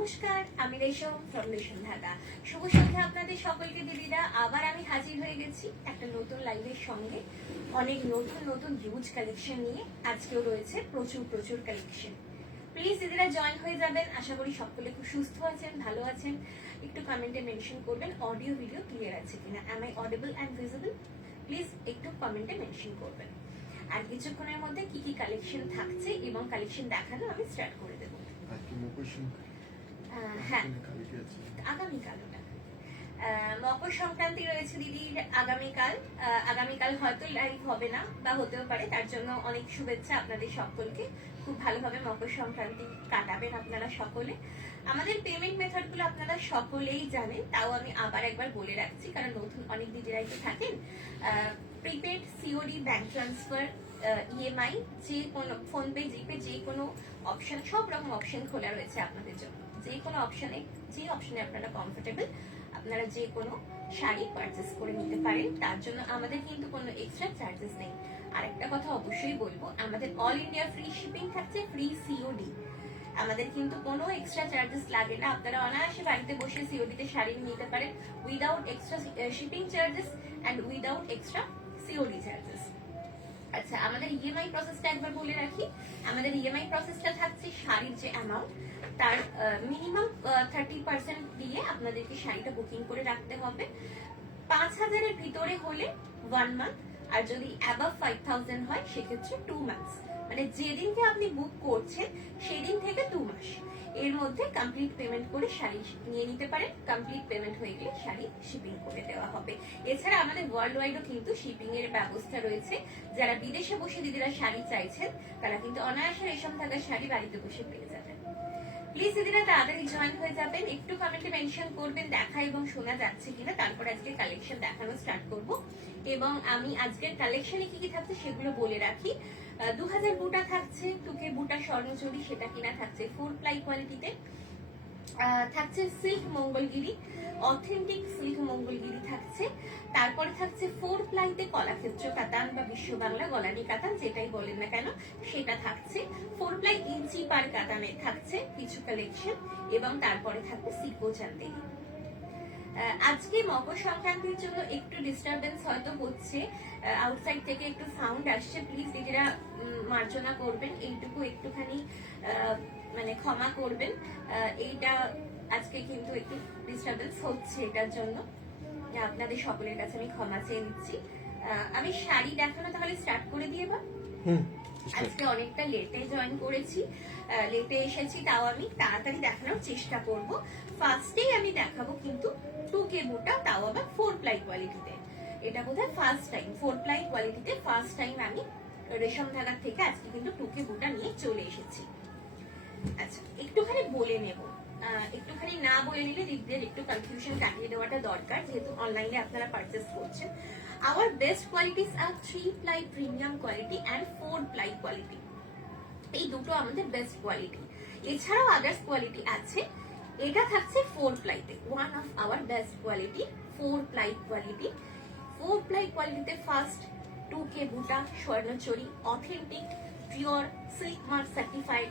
নমস্কার, আমি রেশম ফ্রম রেশম ঢাকা। শুভ সন্ধ্যা আপনাদের সকলকে দিদিরা। আবার আমি হাজির হয়ে গেছি একটা নতুন লাইভের সঙ্গে, অনেক নতুন নতুন হিউজ কালেকশন নিয়ে। আজকেও রয়েছে প্রচুর কালেকশন। প্লিজ দিদিরা জয়েন হয়ে যাবেন। আশা করি সকলে খুব সুস্থ আছেন, ভালো আছেন। একটু কমেন্টে মেনশন করবেন অডিও ভিডিও ক্লিয়ার আছে কিনা, am I audible and visible, please একটু কমেন্টে মেনশন করবেন। আর কিছুক্ষণের মধ্যে কি কি কালেকশন থাকছে এবং কালেকশন দেখানো আমি স্টার্ট করে দেবো। হ্যাঁ, আগামীকাল মকর সংক্রান্তি রয়েছে দিদির। আগামীকাল হয়তো লাইভ হবে না বা হতেও পারে, তার জন্য অনেক শুভেচ্ছা আপনাদের সকলকে। খুব ভালোভাবে মকর সংক্রান্তি কাটাবেন আপনারা সকলে। আমাদের পেমেন্ট মেথড গুলো আপনারা সকলেই জানেন, তাও আমি আবার একবার বলে রাখছি, কারণ নতুন অনেক দিদিরাই তো থাকেন। Prepaid, COD, bank transfer, EMI, যে কোনো ফোনপে, জিপে, যে কোনো অপশন, সব রকম অপশন খোলা রয়েছে আপনাদের জন্য। যে কোনো অপশনে, যে অপশনে আপনারা কমফোর্টেবল, আপনারা যে কোনো শাড়ি পারচেস করে নিতে পারেন। তার জন্য আমাদের কিন্তু কোনো এক্সট্রা চার্জেস নেই। আর একটা কথা অবশ্যই বলবো, আমাদের অল ইন্ডিয়া ফ্রি শিপিং থাকছে, ফ্রি সিওডি। আমাদের কিন্তু কোনো এক্সট্রা চার্জেস লাগে না। আপনারা অনায়াসে বাড়িতে বসে সিওডি তে শাড়ি নিতে পারেন without extra shipping charges and without extra COD charges. আচ্ছা, আমাদের ইএমআই প্রসেসটা একবার বলে রাখি। আমাদের ইএমআই প্রসেসটা থাকছে শাড়ির যে অ্যামাউন্ট, তার মিনিমাম 30% দিয়ে আপনাদেরকে শাড়িটা বুকিং করে রাখতে হবে। 5,000-এর ভিতরে হলে 1 মান্থ, আর যদি অ্যাবাভ 5,000 হয় সেক্ষেত্রে 2 মান্থস। মানে যেদিনকে আপনি বুক করছেন সেদিন থেকে 2 মাস এর মধ্যে কমপ্লিট পেমেন্ট করে শাড়ি নিয়ে নিতে পারেন। কমপ্লিট পেমেন্ট হয়ে গেলে শাড়ি শিপিং করে দেওয়া হবে। এছাড়া আমাদের ওয়ার্ল্ড ওয়াইডও কিন্তু শিপিং এর ব্যবস্থা রয়েছে। যারা বিদেশে বসে দিদিরা শাড়ি চাইছেন, তারা কিন্তু অনায়াসে রেশম থাকা শাড়ি বাড়িতে বসে পেয়ে যাবেন। প্লিজ দিদিরা তাড়াতাড়ি জয়েন হয়ে যাবেন। একটু কমেন্টে মেনশন করবেন দেখা এবং শোনা যাচ্ছে কিনা, তারপর আজকে কালেকশন দেখানো স্টার্ট করব। এবং আমি আজকের কালেকশনে কি কি থাকছে সেগুলো বলে রাখি। 2000 বুটা থাকছে, টুকে বুটা স্বর্ণচুরি, সেটা কিনা থাকছে 4 প্লাই কোয়ালিটিতে। থাকছে silk Mangalagiri, authentic silk Mangalagiri থাকছে। তারপরে থাকছে 4 প্লাইতে কলাক্ষেত্র কাতান বা বিশ্ব বাংলা গলানি কাতান, যেটাই বলেন না কেন, সেটা থাকছে। 4 প্লাই ইঞ্চি পার কাতানে থাকছে কিছু কালেকশন, এবং তারপরে থাকবে সিকো চান্দেরি। আজকে মকর সংক্রান্তির জন্য একটু ডিস্টারবেন্স হয়তো হচ্ছে, আউটসাইড থেকে একটু সাউন্ড আসছে। প্লিজ দিদিরা মার্জনা করবেন, এইটুকু একটুখানি মানে ক্ষমা করবেন। এইটা আজকে কিন্তু একটু ডিস্টারবেন্স হচ্ছে, এটার জন্য আপনাদের সকলের কাছে আমি ক্ষমা চেয়ে নিচ্ছি। আমি শাড়ি দেখানো তাহলে স্টার্ট করে দিয়ে বা আজকে অনেকটা লেটে জয়েন করেছি, লেটে এসেছি, তাও আমি তাড়াতাড়ি দেখানোর চেষ্টা করব। ফার্স্টেই আমি দেখাবো কিন্তু 2K বুটা, তাও আবার 4 প্লাই কোয়ালিটিতে। এটা বোধহয় ফার্স্ট টাইম 4 প্লাই কোয়ালিটিতে ফার্স্ট টাইম আমি রেশম ধাগার থেকে আজকে কিন্তু 2K বুটা নিয়ে চলে এসেছি। আচ্ছা, একটুখানি বলে নেব, একটুখানি না বলে নিলে দিদিদের একটু কনফিউশন কাটিয়ে দেওয়াটা দরকার, যেহেতু অনলাইনে আপনারা পারচেস করছেন। Our best qualities are 3 ply premium quality and 4 ply quality. এই দুটো আমাদের বেস্ট কোয়ালিটি। এছাড়াও আদার্স কোয়ালিটি আছে। এটা থাকছে 4 প্লাইতে, one of our best quality 4 ply quality. 4 ply কোয়ালিটিতে ফার্স্ট 2K বুটা Swarnachuri, authentic pure silk mark certified,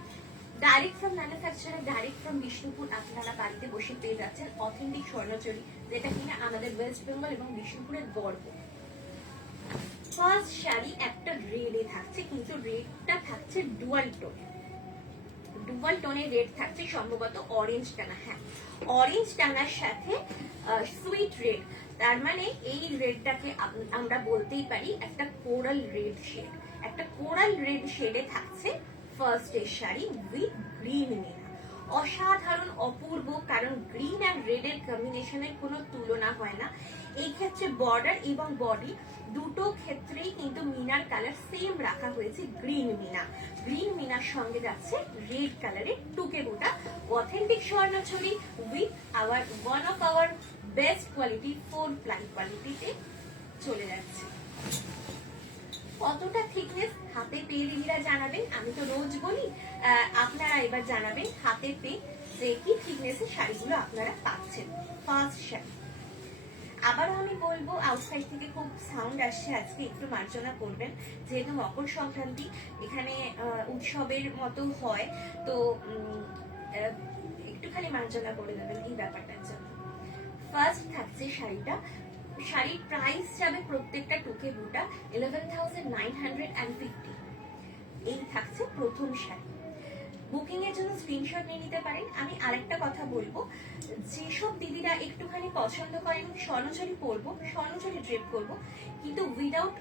direct from manufacturer, direct from Bishnupur আপনারা বাড়িতে বসে পেয়ে যাচ্ছেন অথেন্টিক স্বর্ণচুরি, যেটা কিনা আমাদের ওয়েস্ট বেঙ্গল এবং বিষ্ণুপুরের গর্ব। ফার্স্ট শাড়ি একটা রেডে থাকছে, কিন্তু রেডটা থাকছে ডুয়াল টোনে। ডুয়াল টোনের রেড থাকছে, সম্ভবত অরেঞ্জ টানা। হ্যাঁ, অরেঞ্জ টানার সাথে সুইট রেড, তার মানে এই রেডটাকে আমরা বলতেই পারি একটা কোরাল রেড শেড। একটা কোরাল রেড শেডে থাকছে ফার্স্ট এর শাড়ি উইথ গ্রিন মিনা। অসাধারণ অপূর্ব, কারণ গ্রিন আর রেড এর কম্বিনেশনের কোনো তুলনা হয় না। এই ক্ষেত্রে বর্ডার এবং বডি দুটো ক্ষেত্রেই কিন্তু মিনার কালার সেম রাখা হয়েছে, গ্রিন মিনা। গ্রিন মিনার সঙ্গে যাচ্ছে রেড কালারের 2K বুটা authentic Swarnachuri with our one of our best quality 4 ply কোয়ালিটিতে চলে যাচ্ছে। কতটা থিকনেস হাতে পেয়ে দিদিরা জানাবেন। আমি তো রোজ বলি, আপনারা এবার জানাবেন হাতে পেয়ে যে কি থিকনেসের শাড়িগুলো আপনারা পাচ্ছেন। ফার্স্ট শাড়ি আবারও আমি বলবো, আউটসাইড থেকে খুব সাউন্ড আসছে, আজকে একটু মার্জনা করবেন, যেহেতু মকর সংক্রান্তি এখানে উৎসবের মতো হয়, তো একটুখানি মার্জনা করে দেবেন এই ব্যাপারটার জন্য। ফার্স্ট থাকছে শাড়িটা, শাড়ির প্রাইস যাবে প্রত্যেকটা টুকে বুটা 11,950। এই থাকছে প্রথম শাড়ি। বুকিং এর জন্য স্ক্রিনশট নিয়ে নিতে পারেন। আমি আরেকটা কথা বলবো, যেসব দিদিরা একটুখানি পছন্দ করেন স্বর্ণচুরি পরবো, স্বর্ণচুরি ড্রেপ করবো, কিন্তু উইদাউট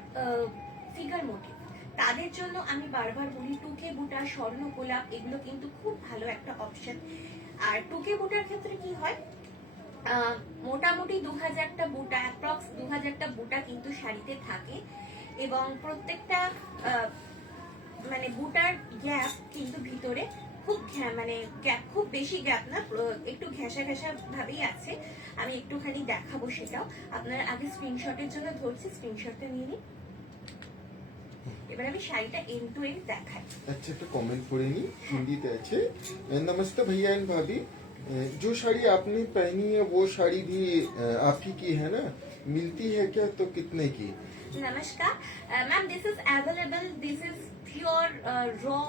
ফিগার মোটিভ, তাদের জন্য আমি বারবার বলি টুকে বুটা, স্বর্ণ গোলাপ এগুলো কিন্তু খুব ভালো একটা অপশন। আর টুকে বুটার ক্ষেত্রে কি হয়, মোটামুটি 2000টা বুটা, অ্যাপ্রক্স 2000টা বুটা কিন্তু শাড়িতে থাকে, এবং প্রত্যেকটা মানে বুটার গ্যাপ কিন্তু ভিতরে খুব মানে গ্যাপ খুব বেশি গ্যাপ না, একটু ঘেঁষা ঘেঁষা ভাবেই আছে। আমি একটুখানি দেখাবো সেটাও। আপনারা আগে স্ক্রিনশটের জন্য ধরছি, স্ক্রিনশটটা নিয়ে নিন। এবার আমি শাড়িটা এন্ড টু এন্ড দেখাই। अच्छा तो कमेंट पढ़े नहीं हिंदी ते अच्छे। नमस्ते भैया एंड भाभी, जो साड़ी आपने पहनी है वो साड़ी भी आप ही की है ना, मिलती है क्या, तो कितने की? नमस्कार ma'am, this is available, this is pure raw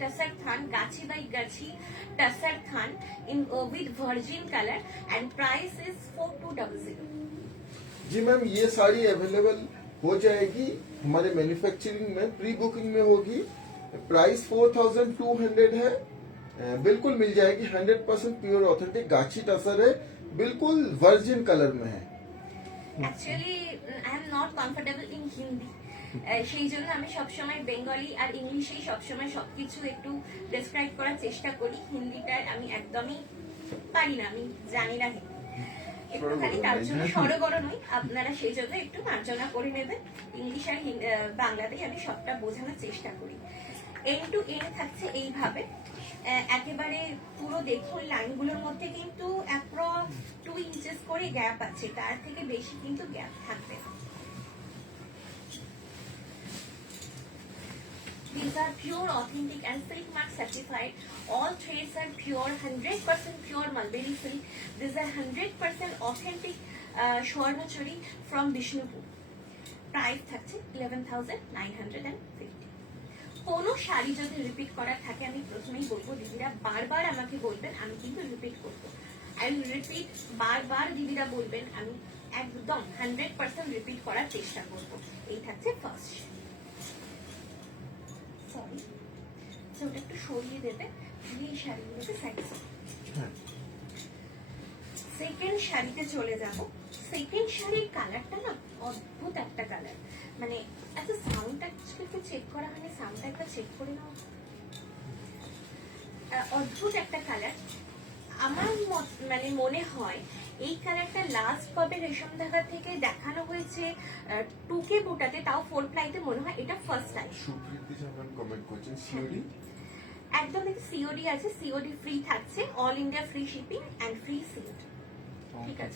tussar थान, गाछी बाई गाछी टसर थान in with virgin colour and price is 4200। जी मैम, ये साड़ी अवेलेबल हो जाएगी हमारे मैन्युफैक्चरिंग में, प्री बुकिंग में होगी। प्राइस 4200 है, बिल्कुल मिल जाएगी। 100% प्योर ऑथेंटिक गाछी टसर है, बिल्कुल वर्जिन कलर में है। Actually I am not comfortable in Hindi, সেই জন্য আমি সবসময় বেঙ্গলি আর ইংলিশেই সবসময় সবকিছু একটু ডেসক্রাইব করার চেষ্টা করি। হিন্দিটা আমি একদমই পারি না, আমি জানি না হিন্দি একটুখানি, তার জন্য সরগর নই। আপনারা সেই জন্য একটু মার্জনা করে নেবেন। ইংলিশ আর বাংলাতেই আমি সবটা বোঝানোর চেষ্টা করি। এন্ড টু এন্ড থাকছে এইভাবে, একেবারে পুরো দেখুন লাইনগুলোর মধ্যে কিন্তু অ্যাপ্রক্স 2 ইঞ্চেস করে গ্যাপ আছে, তার থেকে বেশি কিন্তু গ্যাপ থাকবে না। These are pure, authentic and silk mark certified. All threads are pure, 100% pure mulberry silk. These are 100% authentic Swarnachuri from Bishnupur. Price থাকছে 11,950। কোনো শাড়ি যদি রিপিট করার থাকে, আমি প্রথমেই বলবো দিদিরা বারবার আমাকে বলবেন, আমি কিন্তু রিপিট করবো। আই উইল রিপিট, বারবার দিদিরা বলবেন, আমি একদম 100% রিপিট করার চেষ্টা করব। এই থাকছে ফার্স্ট শাড়ি। সরি, ওটা একটু সরিয়ে দেবে, এই শাড়িগুলোকে সাইড। সেকেন্ড শাড়িতে চলে যাব। সেকেন্ড শাড়ির কালারটা না অদ্ভুত একটা কালার, মানে এত সাউন্ডটা একটু চেক করা হয়নি, সাউন্ডটা একবার চেক করে নাও। অদ্ভুত একটা কালার। আমার মানে মনে হয় এই কালারটা লাস্ট কবে রেশম ধাগা থেকে দেখানো হয়েছে টুকে বুটাতে, তাও 4 প্লাইতে, মনে হয় এটা first time. Supriti Zaman comment করছেন সিওডি, একদম দেখি সিওডি আছে, সিওডি ফ্রি থাকছে, all India free shipping and free seat. ठीक है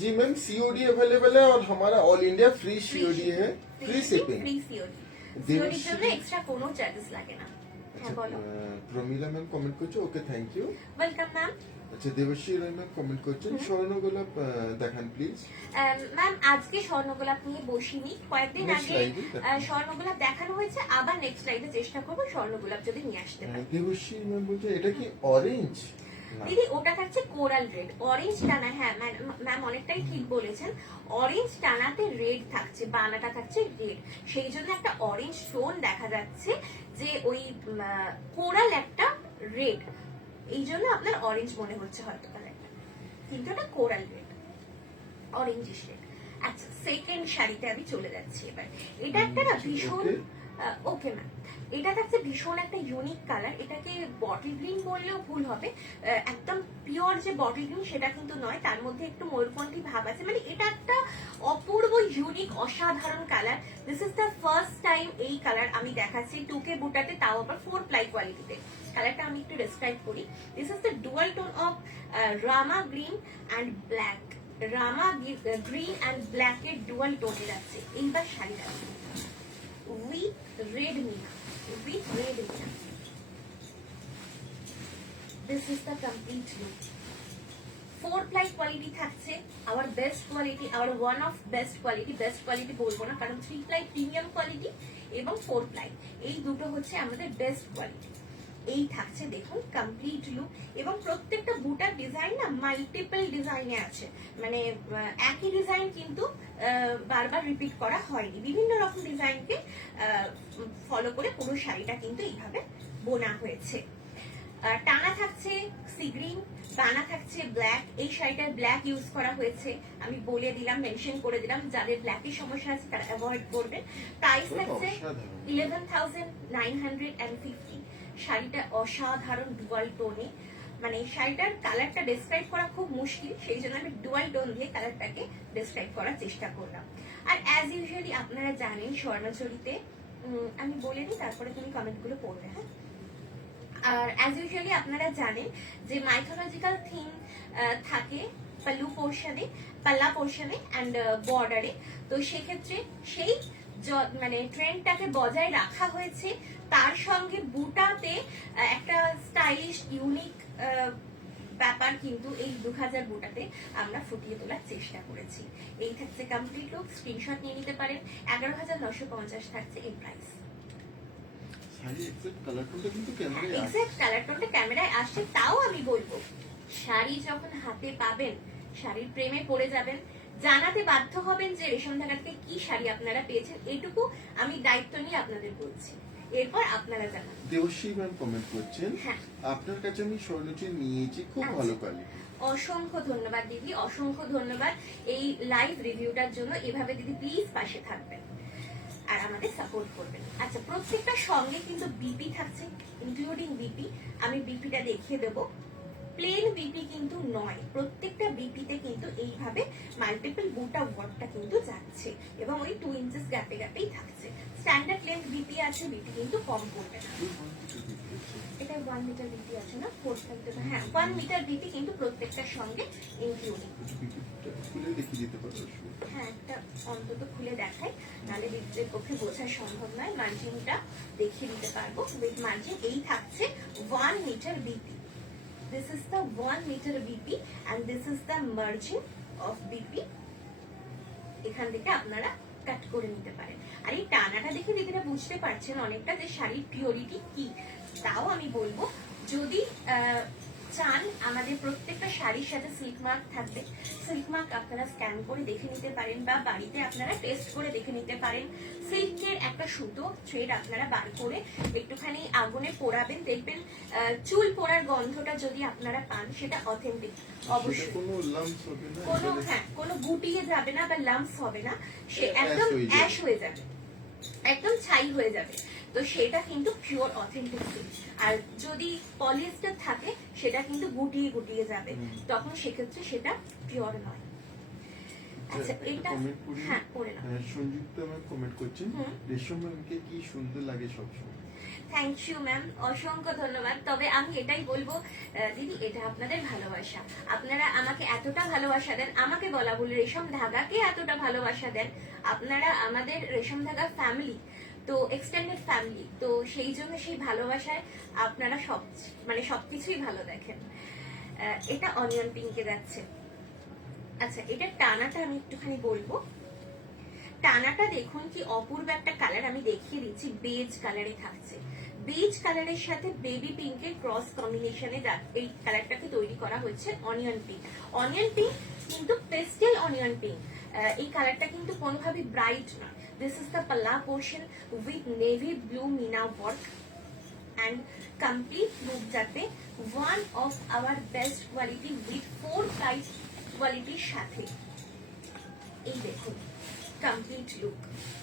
जी मैम, सीओडी अवेलेबल है और हमारा ऑल इंडिया फ्री सीओडी है, free shipping, free COD. COD জন্য এক্সট্রা কোনো চার্জেস লাগে না। হ্যাঁ বলো। প্রমিলা ম্যাম কমেন্ট করছে, okay thank you, welcome ma'am. আচ্ছা দেবশ্রী রায় ম্যাম কমেন্ট করছেন স্বর্ণ গোলাপ দেখান প্লিজ। ম্যাম আজকে স্বর্ণগোলাপ নিয়ে বসিনি, কয়েকদিন আগে স্বর্ণগোলাপ দেখানো হয়েছে, আবার নেক্সট লাইভে চেষ্টা করবো স্বর্ণগোলাপ যদি নিয়ে আসতে পারি। দেবশ্রী ম্যাম বলছে এটা কি অরেঞ্জ? দিদি ওটা থাকছে কোরাল রেড, অরেঞ্জ টানা। হ্যাঁ ম্যাম অনেকটাই ঠিক বলেছেন, অরেঞ্জ টানাতে রেড থাকছে, বানাটা থাকছে রেড, সেই জন্য একটা অরেঞ্জ টোন দেখা যাচ্ছে, যে ওই কোরাল একটা রেড, এই জন্য আপনার অরেঞ্জ মনে হচ্ছে হয়তো কালারটা, কিন্তু এটা কোরাল রেড, অরেঞ্জিশ রেড। আচ্ছা সেকেন্ড শাড়িতে আমি চলে যাচ্ছি এবার। এটা একটা না ভীষণ, ওকে ম্যাম, এটা থাকছে ভীষণ একটা ইউনিক কালার। এটাকে বটল গ্রিন বললেও ভুল হবে, একদম পিওর যে বটল গ্রিন সেটা কিন্তু নয়, তার মধ্যে একটু ময়ূরকণ্ঠী ভাব আছে, মানে এটা একটা অপূর্ব ইউনিক অসাধারণ colour. This is the first time এই কালার আমি দেখাচ্ছি টুকে বুটাতে, তাও আবার 4 প্লাই কোয়ালিটিতে। কালারটা আমি একটু ডেসক্রাইব করি। This is the dual tone of Rama green and black, Rama green and black এর ডুয়াল টোনের আছে। এইবার শাড়ি আছে with red meena, with red mirror. This is the complete look. 4 ply quality থাকছে, our best quality, our one of best quality বলবো না, কারণ 3 ply premium quality এবং 4 ply এই দুটো হচ্ছে আমাদের বেস্ট কোয়ালিটি। এই থাকছে দেখুন কমপ্লিট লুক, এবং প্রত্যেকটা বুটার ডিজাইন না মাল্টিপল ডিজাইনে আছে, মানে একই ডিজাইন কিন্তু বারবার রিপিট করা হয়নি, বিভিন্ন রকম ডিজাইনকে ফলো করে পুরো শাড়িটা কিন্তু এইভাবে বোনা হয়েছে। টানা থাকছে সি গ্রিন, বানা থাকছে ব্ল্যাক। এই শাড়িটার ব্ল্যাক ইউজ করা হয়েছে, আমি বলে দিলাম, মেনশন করে দিলাম, যাদের ব্ল্যাকের সমস্যা আছে তারা অ্যাভয়েড করবেন। প্রাইস থাকছে 11,950। শাড়িটা অসাধারণ ডুয়াল টোনে, মানে শাড়িটার কালারটা ডেসক্রাইব করা খুব মুশকিল, সেই জন্য আমি ডুয়াল টোন দিয়ে কালারটাকে ডেসক্রাইব করার চেষ্টা করলাম। আর অ্যাজ ইউজুয়ালি আপনারা জানেন স্বর্ণচরিতে, আমি বলে দিই তারপরে তুমি কমেন্টগুলো পড়বে, হ্যাঁ। আর অ্যাজ ইউজুয়ালি আপনারা জানেন যে মাইথোলজিক্যাল থিম থাকে পাল্লু পোর্শনে, পাল্লা পোর্শনে অ্যান্ড বর্ডারে। তো সেক্ষেত্রে সেই মানে ট্রেন্ডটাকে বজায় রাখা হয়েছে, তার সঙ্গে বুটাতে একটা স্টাইলিশ ইউনিক ব্যাপার কিন্তু এই 2000 বুটাতে আমরা ফুটিয়ে তোলার চেষ্টা করেছি। এই থাকছে কমপ্লিট লুক, স্ক্রিনশট নিয়ে নিতে পারেন। 11,950 থাকছে এই প্রাইস। এক্সাক্ট কালার টোনটা ক্যামেরায় আসছে, তাও আমি বলবো শাড়ি যখন হাতে পাবেন শাড়ির প্রেমে পড়ে যাবেন, জানাতে বাধ্য হবেন যে রেশম ধাগা থেকে কি শাড়ি আপনারা পেয়েছেন, এটুকু আমি দায়িত্ব নিয়ে আপনাদের বলছি, এরপর আপনারা জানান। দেবশ্রী ম্যাম কমেন্ট করছেন, হ্যাঁ, আপনার কাছে আমি স্বর্ণচুরি নিয়েছি, খুব ভালো কোয়ালিটি। অসংখ্য ধন্যবাদ দিদি, অসংখ্য ধন্যবাদ এই লাইভ রিভিউটার জন্য। এভাবে দিদি প্লিজ পাশে থাকবেন আর আমাদের সাপোর্ট করবেন। আচ্ছা, প্রত্যেকটা সঙ্গে কিন্তু বিপি থাকছে, ইনক্লুডিং বিপি। আমি বিপিটা দেখিয়ে দেবো, প্লেন বিপি কিন্তু নয়, প্রত্যেকটা বিপিতে কিন্তু এইভাবে মাল্টিপল বুটা ওয়ার্কটা কিন্তু যাচ্ছে, এবং ওই 2 ইঞ্চেস গ্যাপে গ্যাপেই থাকছে। স্ট্যান্ডার্ড লেন্থ বিপি আছে, বিপি কিন্তু কম পড়বে না। এটা 1 মিটার বিপি আছে না, 4 থাকতে, হ্যাঁ 1 মিটার বিপি কিন্তু প্রত্যেকটার সঙ্গে ইনক্লুডিং। খুলে দেখিয়ে দিতে পারো? হ্যাঁ, একটা অন্তত খুলে দেখাই, নাহলে দিদিদের পক্ষে বোঝা সম্ভব নয়। মার্জিনটা দেখিয়ে দিতে পারবো উইথ মার্জিন। এই থাকছে 1 metre BP. This is the 1 meter BP and this is the margin of BP. এখান থেকে আপনারা কাট করে নিতে পারেন। আর এই টানাটা দেখে দিদিরা বুঝতে পারছেন অনেকটা যে শাড়ির পিওরিটি কি। তাও আমি বলবো, যদি চান আমাদের প্রত্যেকটা শাড়ির সাথে সিল্ক মার্ক থাকবে, সিল্ক মার্ক আপনারা স্ক্যান করে দেখে নিতে পারেন, বা বাড়িতে আপনারা টেস্ট করে দেখে নিতে পারেন। সিল্কের একটা সুতো থ্রেড আপনারা বার করে একটুখানি আগুনে পোড়াবেন, দেখবেন চুল পোড়ার গন্ধটা যদি আপনারা পান সেটা অথেন্টিক। অবশ্যই কোনো গুটিয়ে যাবে না বা লাম্পস হবে না, সে একদম অ্যাশ হয়ে যাবে, একদম ছাই হয়ে যাবে। তো সেটা কিন্তু পিওর অথেন্টিক সিল্ক। আর যদি পলিয়েস্টার থাকে সেটা কিন্তু গুটিয়ে গুটিয়ে যাবে, তখন সেক্ষেত্রে সেটা পিওর নয়। আচ্ছা, এটা হ্যাঁ পড়ে না। সংযুক্ত ম্যাম কমেন্ট করছেন, রেশম ম্যামকে কি সুন্দর লাগে সবসময়। থ্যাংক ইউ ম্যাম, অসংখ্য ধন্যবাদ। তবে আমি এটাই বলবো দিদি, এটা আপনাদের ভালোবাসা, আপনারা আমাকে এতটা ভালোবাসা দেন, আমাকে বলা ভুল, রেশম ধাগাকে এতটা ভালোবাসা দেন আপনারা, আমাদের রেশম ধাগা ফ্যামিলি তো এক্সটেন্ডেড ফ্যামিলি, তো সেই জন্য সেই ভালোবাসায় আপনারা সবকিছুই ভালো দেখেন। এটা অনিয়ন পিঙ্কে যাচ্ছে। আচ্ছা, এটা টানাটা আমি একটুখানি বলবো। টানাটা দেখুন কি অপূর্ব একটা কালার, আমি দেখিয়ে দিচ্ছি, বেজ কালারে থাকছে। বেজ কালারের সাথে বেবি পিঙ্কের ক্রস কম্বিনেশনে এই কালারটাকে তৈরি করা হয়েছে অনিয়ন পিঙ্ক। অনিয়ন পিঙ্ক কিন্তু পেস্টেল অনিয়ন পিঙ্ক, এই কালারটা কিন্তু কোনোভাবে ব্রাইট না। This is the palla portion with navy blue meena work and complete look যাতে one of our best quality with 4 price quality সাথে। এই দেখুন কমপ্লিট লুক,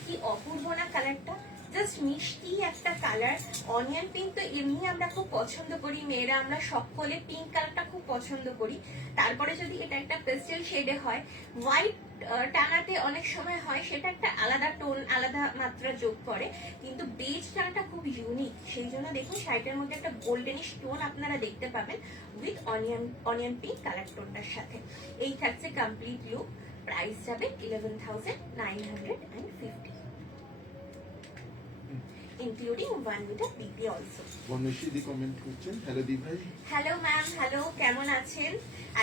কি অপূর্ব না কালারটা, জাস্ট মিষ্টি একটা কালার। অনিয়ন পিঙ্ক তো এমনি আমরা খুব পছন্দ করি, মেয়েরা আমরা সকলে পিঙ্ক কালারটা খুব পছন্দ করি। তারপরে যদি এটা একটা পেস্টেল শেডে হয়, হোয়াইট টানাতে অনেক সময় হয় সেটা একটা আলাদা টোন, আলাদা মাত্রা যোগ করে, কিন্তু বেজ টানাটা খুব ইউনিক। সেই জন্য দেখুন শাড়িটার মধ্যে একটা গোল্ডেনিশ টোন আপনারা দেখতে পাবেন উইথ অনিয়ন পিঙ্ক কালার টোনটার সাথে। এই থাকছে কমপ্লিট লুক। প্রাইস যাবে 11,950 including 1 meter BP also. Banasree দি কমেন্ট করছেন, হ্যালো দি ভাই। হ্যালো ম্যাম, হ্যালো, কেমন আছেন?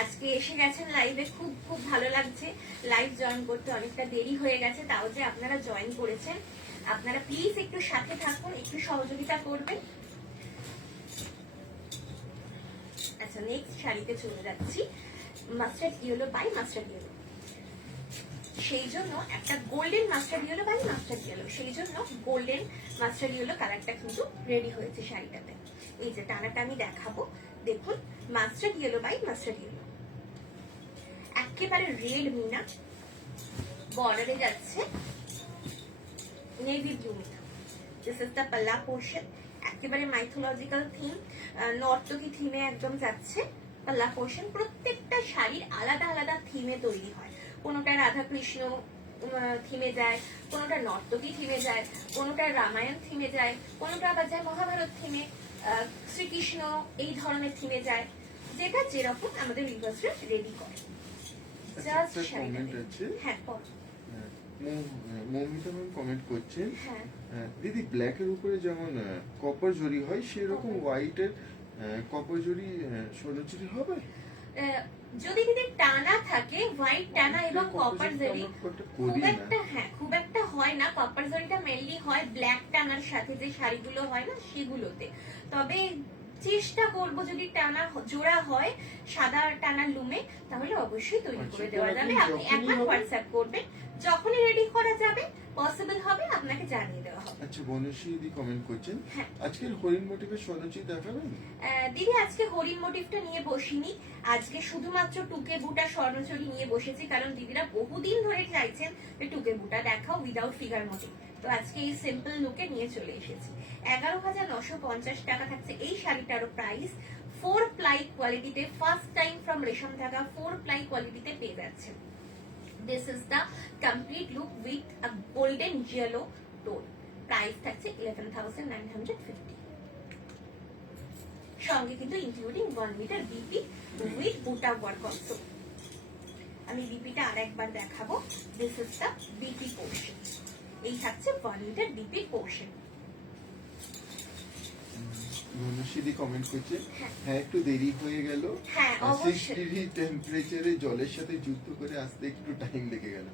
আজকে এসে গেছেন লাইভে, খুব খুব ভালো লাগছে। লাইভ জয়েন করতে অনেকটা দেরি হয়ে গেছে, তাও যে আপনারা জয়েন করেছেন। আপনারা প্লিজ একটু সাথে থাকুন, একটু সহযোগিতা করবেন। আচ্ছা, নেক্সট শাড়িতে চলে যাচ্ছি। Mustard yellow by mustard yellow, সেই জন্য একটা golden mustard yellow by mustard yellow, সেই জন্য গোল্ডেন মাস্টার্ড ইয়েলো কালারটা কিন্তু রেডি হয়েছে শাড়িটাতে। এই যে টানাটা আমি দেখাবো, দেখুন mustard yellow by mustard yellow, একেবারে রেড মিনা, বর্ডারে যাচ্ছে navy blue meena. This is the পাল্লা পোর্শন, একেবারে মাইথোলজিক্যাল থিম, নর্তকী থিমে একদম যাচ্ছে পাল্লা পোর্শন। প্রত্যেকটা শাড়ির আলাদা আলাদা থিমে তৈরি হয়, কোনোটা রাধা কৃষ্ণ থিমে যায়, কোনোটা নর্তকী থিমে যায়, কোনোটা রামায়ণ থিমে যায়, কোনোটা আবার যায় মহাভারত থিমে, শ্রীকৃষ্ণ এই ধরনের থিমে যায়, যেটা যেরকম আমাদের ভিউয়ার্সরা রেডি করে। জাস্ট কমেন্ট আছে, হ্যাঁ পড়ো। মৌমিতা ম্যাম কমেন্ট করছেন, হ্যাঁ দিদি ব্ল্যাকের উপরে যেমন কপার জরি হয় সেরকম হোয়াইটের কপার জরি স্বর্ণচুরি হবে? যদি দিদি টানা থাকে, হোয়াইট টানা এবং কপার জরি খুব একটা হয় না। কপার জরিটা মেনলি হয় ব্ল্যাক টানার সাথে যে শাড়িগুলো হয় না সেগুলোতে। তবে চেষ্টা করব যদি টানা জোড়া হয় সাদা টানা লুমে, তাহলে অবশ্যই তৈরি করে দেওয়া যাবে। আপনি একবার হোয়াটসঅ্যাপ করবেন, যখনই রেডি করা যাবে পসিবল হবে আপনাকে জানিয়ে দেওয়া হবে। আচ্ছা, বনশ্রী দিদি কমেন্ট করছেন, হ্যাঁ আজকের হরিণ মোটিভের স্বর্ণচুরি দেখাবেন? দিদি আজকে হরিণ মোটিভটা নিয়ে বসিনি, আজকে শুধুমাত্র টুকে বুটা স্বর্ণচুরি নিয়ে বসেছি, কারণ দিদিরা বহুদিন ধরে চাইছেন যে টুকে বুটা দেখাও উইদাউট ফিগার মোটিভ। তো আজকে এই সিম্পল লুকে নিয়ে চলে এসেছি। 11,950 টাকা থাকছে এই শাড়িটারও প্রাইস। 4 প্লাই কোয়ালিটিতে, ফার্স্ট টাইম ফ্রম রেশম ধাগা 4 প্লাই কোয়ালিটিতে পেয়ে যাচ্ছেন। This is the complete look with a golden yellow tone. Price থাকছে 11,950। সঙ্গে কিন্তু ইনক্লুডিং 1 মিটার বিপি উইথ বুটা ওয়ার্ক অলসো। আমি বিপিটা আরেকবার দেখাবো। This is the BP portion, এই থাকছে 1 মিটার বিপি পোর্শন। মনুষ্যদি কমেন্ট করছে, হ্যাঁ একটু দেরি হয়ে গেল, হ্যাঁ 6 অবশ্যই। ডিগ্রি টেম্পারেচারে জলের সাথে যুদ্ধ করে আসতে একটু টাইম লেগে গেল।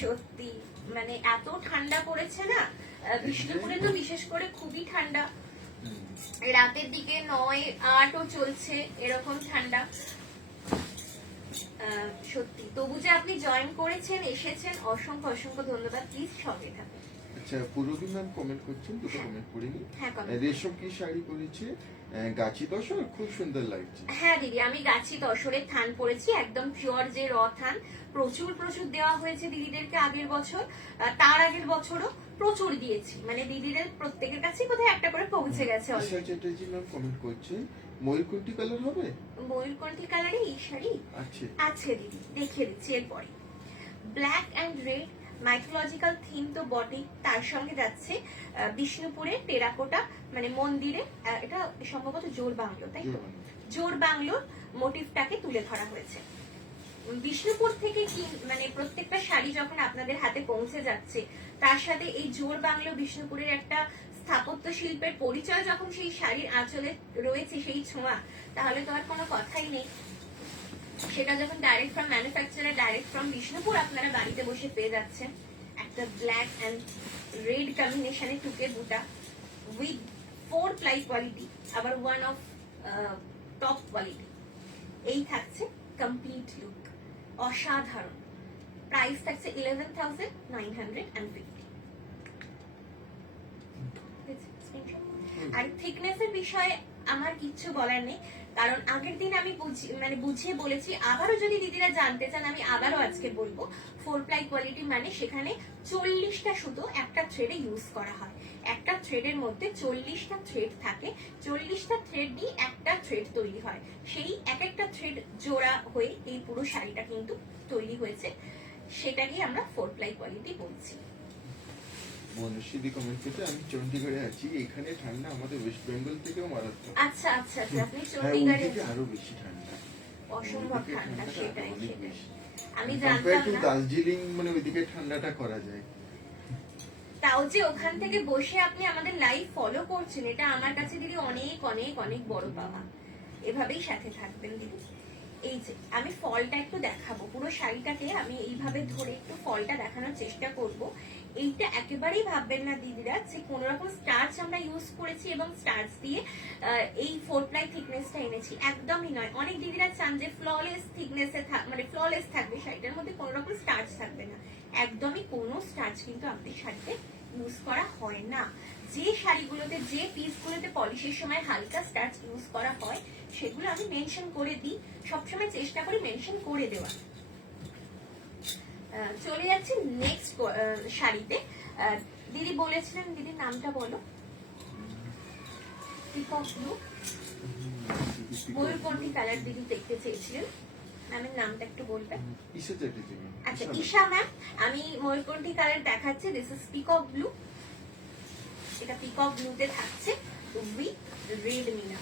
সত্যি মানে এত ঠান্ডা পড়েছে না, বিষ্ণুপুরে তো বিশেষ করে খুবই ঠান্ডা। রাতের দিকে 9-8ও চলছে এরকম ঠান্ডা। সত্যি, তবু যে আপনি জয়েন করেছেন, এসেছেন, অসংখ্য অসংখ্য ধন্যবাদ। প্লিজ সঙ্গে থাকুন। আচ্ছা, পূরবী ম্যাম কমেন্ট করছেন, দুটো কমেন্ট পড়িনি। হ্যাঁ রেশম কি শাড়ি পরেছে, গাছি তসর, খুব সুন্দর লাগছে। হ্যাঁ দিদি, আমি গাছি তসরের থান পরেছি, একদম পিওর যে র থান। প্রচুর প্রচুর দেওয়া হয়েছে দিদিদেরকে আগের বছর, তার আগের বছরও প্রচুর দিয়েছি, মানে দিদিদের প্রত্যেকের কাছে বোধহয় একটা করে পৌঁছে গেছে already. Isha Chatterjee ma'am comment করছেন, ময়ূরকণ্ঠী কালার হবে? ময়ূরকণ্ঠী কালারে এই শাড়ি আছে দিদি, দেখিয়ে দিচ্ছি এরপরে। Black and red mythological theme তো বটেই, তার সঙ্গে যাচ্ছে বিষ্ণুপুরে টেরাকোটা মানে মন্দিরে, এটা সম্ভবত জোর বাংলো, তাই তো? জোর বাংলোর মোটিভটাকে তুলে ধরা হয়েছে। বিষ্ণুপুর থেকে কি মানে প্রত্যেকটা শাড়ি যখন আপনাদের হাতে পৌঁছে যাচ্ছে, তার সাথে এই জোর বাংলো বিষ্ণুপুরের একটা স্থাপত্য শিল্পের পরিচয় যখন সেই শাড়ির আঁচলে রয়েছে, সেই ছোঁয়া, তাহলে তো আর কোনো কথাই নেই। সেটা যখন direct from manufacturer, direct from Bishnupur আপনারা বাড়িতে বসে পেয়ে যাচ্ছেন। একটা ব্ল্যাক অ্যান্ড রেড কম্বিনেশনে টুকে বুটা উইথ 4 প্লাই কোয়ালিটি, আবার 1 অফ টপ কোয়ালিটি। এই থাকছে কমপ্লিট লুক, অসাধারণ। প্রাইস থাকছে 11,950। আর থিকনেসের বিষয়ে আমার কিচ্ছু বলার নেই, কারণ আগের দিন আমি বুঝিয়ে বলেছি। আবারও যদি দিদিরা জানতে চান, আমি আবারও আজকে বলবো, 4 প্লাই কোয়ালিটি মানে সেখানে 40টা সুতো একটা থ্রেডে ইউজ করা হয়। একটা থ্রেডের মধ্যে 40টা থ্রেড থাকে, 40টা থ্রেড দিয়ে একটা থ্রেড তৈরি হয়। সেই এক একটা থ্রেড জোড়া হয়ে এই পুরো শাড়িটা কিন্তু তৈরি হয়েছে, সেটাকেই আমরা 4 প্লাই কোয়ালিটি বলছি। মনুষ্যদি কমেন্ট করছে, আমি চণ্ডীগড়ে আছি, এখানে ঠান্ডা আমাদের ওয়েস্ট বেঙ্গল থেকেও মারাত্মক। আচ্ছা আচ্ছা, আপনি হ্যাঁ, চণ্ডীগড়ে ওইদিকে আরো বেশি ঠান্ডা, অসম্ভব ঠান্ডা, সেটাই অনেক সেটাই বেশি। আমি কম্পেয়ার টু জানতাম না। দার্জিলিং, মানে ওইদিকে ঠান্ডাটা করা যায়। তাও যে ওখান থেকে বসে আপনি আমাদের লাইভ ফলো করছেন, এটা আমার কাছে দিদি অনেক অনেক অনেক বড় পাওয়া। এভাবেই সাথে থাকবেন দিদি। এই যে আমি ফলটা একটু দেখাবো, পুরো শাড়িটাকে আমি এইভাবে ধরে একটু ফলটা দেখানোর চেষ্টা করব। এইটা একেবারেই ভাববেন না দিদিরা যে কোনো রকম স্টার্চ আমরা ইউজ করেছি এবং স্টার্চ দিয়ে এই 4 প্লাই থিকনেসটা এনেছি, একদমই নয়। অনেক দিদিরা চান যে ফ্ললেস থিকনেসে মানে ফ্ললেস থাকবে শাড়িটার মধ্যে, কোনো রকম স্টার্চ থাকবে না। একদমই কোনো স্টার্চ কিন্তু আমাদের শাড়িতে ইউজ করা হয় না। যে শাড়িগুলোতে, যে পিসগুলোতে পলিশের সময় হালকা স্টার্চ ইউজ করা হয় সেগুলো আমি মেনশন করে দিই, সবসময় চেষ্টা করি মেনশন করে দেওয়া। চলে যাচ্ছি নেক্সট শাড়িতে। দিদি বলেছিলেন, দিদির নামটা বলো। পিকক ব্লু, ময়ূরকণ্ঠী কালার দিদি দেখতে চেয়েছিলেন, ম্যামের নামটা একটু বলবেন। ঈশা চ্যাটার্জি। আচ্ছা, ঈশা ম্যাম, আমি ময়ূরকণ্ঠী কালার দেখাচ্ছি। This is peacock blue. এটা পিকক ব্লুতে থাকছে উইথ রেড মিনা।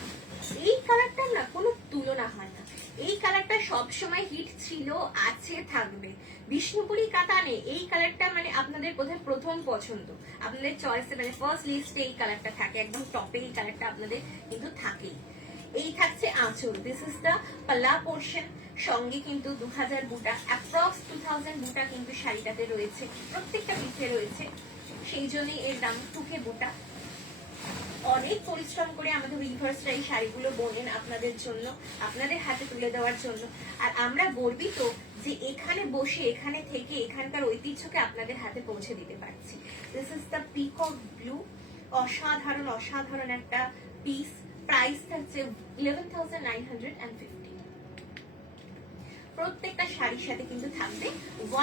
এই কালারটার না কোনো তুলনা হয় না। এই কালারটা সবসময় হিট ছিল, আছে, থাকবে। বিষ্ণুপুরি কাতানে এই কালারটা মানে আপনাদের বোধহয় প্রথম পছন্দ, আপনাদের চয়েসে মানে ফার্স্ট লিস্টে এই কালারটা থাকে, একদম টপে এই কালারটা আপনাদের কিন্তু থাকেই। এই থাকছে আঁচল, দিস ইজ দ্য পাল্লা পোর্শন। সঙ্গে কিন্তু 2000 বুটা, অ্যাপ্রক্স 2000 বুটা কিন্তু শাড়িটাতে রয়েছে, প্রত্যেকটা পিসে রয়েছে। সেই জন্যই এর দাম 2K বুটা। অনেক পরিশ্রম করে আমাদের উইভার্সরা এই শাড়িগুলো বোনেন আপনাদের জন্য, আপনাদের হাতে তুলে দেওয়ার জন্য। আর আমরা গর্বিত যে এখানে বসে, এখানে থেকে এখানকার ঐতিহ্যকে আপনাদের হাতে পৌঁছে দিতে পারছি। This is the peacock blue. অসাধারণ অসাধারণ একটা পিস। প্রাইস থাকছে 11,950। প্রত্যেকটা শাড়ির সাথে কিন্তু থাকবে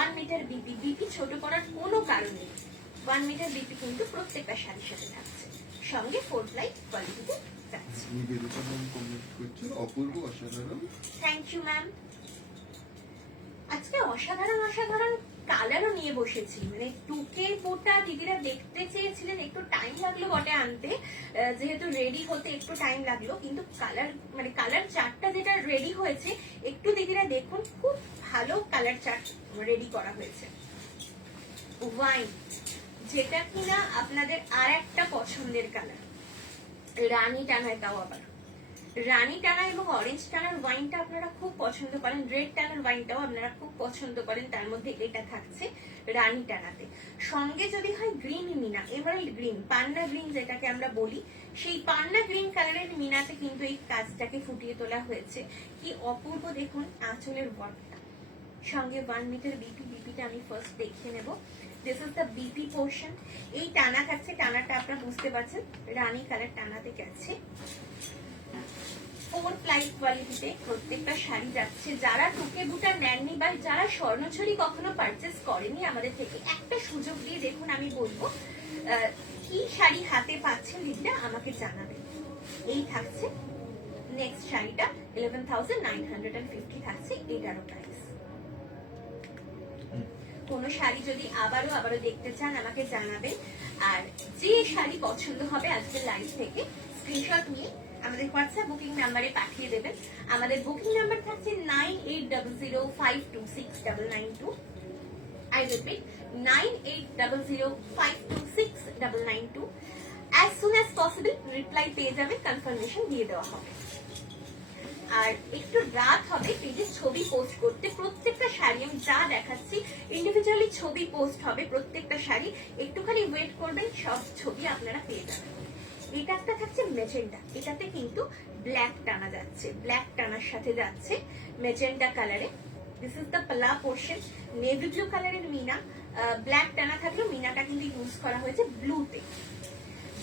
1 মিটার বিপি। বিপি ছোট করার কোনো কারণ নেই, 1 মিটার বিপি কিন্তু প্রত্যেকটা শাড়ির সাথে থাকছে। সঙ্গে 4 প্লাই কোয়ালিটিতে যাচ্ছে। নিবেদিতা ম্যাম কমেন্ট করছেন, অপূর্ব, অসাধারণ। Thank you ma'am. আজকে অসাধারণ অসাধারণ কালারও নিয়ে বসেছি। মানে 2K বুটা দিদিরা দেখতে চেয়েছিলেন, একটু টাইম লাগলো বটে আনতে, যেহেতু রেডি হতে একটু টাইম লাগলো, কিন্তু কালার মানে কালার চার্টটা যেটা রেডি হয়েছে, একটু দিদিরা দেখুন, খুব ভালো কালার চার্ট রেডি করা হয়েছে। ওয়াইন, যেটা কিনা আপনাদের আর একটা পছন্দের কালার, রানী টানায়, তাও আবার রানী টানা এবং অরেঞ্জ টানার ওয়াইনটা আপনারা খুব পছন্দ করেন, রেড টানার ওয়াইনটাও আপনারা খুব পছন্দ করেন। তার মধ্যে এটা থাকছে রানী টানাতে। সঙ্গে যদি হয় গ্রিন মিনা, এমারাল্ড গ্রিন, পান্না গ্রিন যেটাকে আমরা বলি, সেই পান্না গ্রিন কালারের মিনাতে কিন্তু এই কাজটাকে ফুটিয়ে তোলা হয়েছে। কি অপূর্ব দেখুন আঁচলের ওয়ার্কটা। সঙ্গে 1 মিটার বিপি। বিপিটা আমি ফার্স্ট দেখিয়ে নেব। This is the BP portion. এই টানা থাকছে, টানাটা আপনারা বুঝতে পারছেন, রানী কালার টানাতে গেছে। 4 প্লাই কোয়ালিটিতে প্রত্যেকটা শাড়ি যাচ্ছে। যারা 2K বুটা নেননি বা যারা স্বর্ণছড়ি কখনো পারচেস করেনি আমাদের থেকে, একটা সুযোগ দিয়ে দেখুন, আমি বলবো কি শাড়ি হাতে পাচ্ছেন দিদিরা আমাকে জানাবেন। এই থাকছে নেক্সট শাড়িটা, 11,950 থাকছে এটারও প্রাইস। কোনো শাড়ি যদি আবারও দেখতে চান আমাকে জানাবেন। আর যে শাড়ি পছন্দ হবে আজকের লাইভ থেকে স্ক্রিনশট নিয়ে আমাদের হোয়াটসঅ্যাপ বুকিং নাম্বারে পাঠিয়ে দেবেন। আমাদের বুকিং নাম্বার থাকছে 9800526992। I repeat, 9800526992। As soon as possible reply পেয়ে যাবে, কনফার্মেশন দিয়ে দেওয়া হবে। আর একটু রাত হবে পেজে ছবি পোস্ট করতে। প্রত্যেকটা শাড়ি আমি যা দেখাচ্ছি ইন্ডিভিজুয়ালি ছবি পোস্ট হবে প্রত্যেকটা শাড়ি, একটুখানি ওয়েট করবেন, সব ছবি আপনারা পেয়ে যাবেন। এটা একটা থাকছে মেজেন্টা, এটাতে কিন্তু ব্ল্যাক টানা যাচ্ছে, ব্ল্যাক টানার সাথে যাচ্ছে মেজেন্টা কালারে। দিস ইজ দ্য পাল্লা পোর্শন। নেভি ব্লু কালারের মিনা, ব্ল্যাক টানা থাকলেও মিনাটা কিন্তু ইউজ করা হয়েছে ব্লুতে।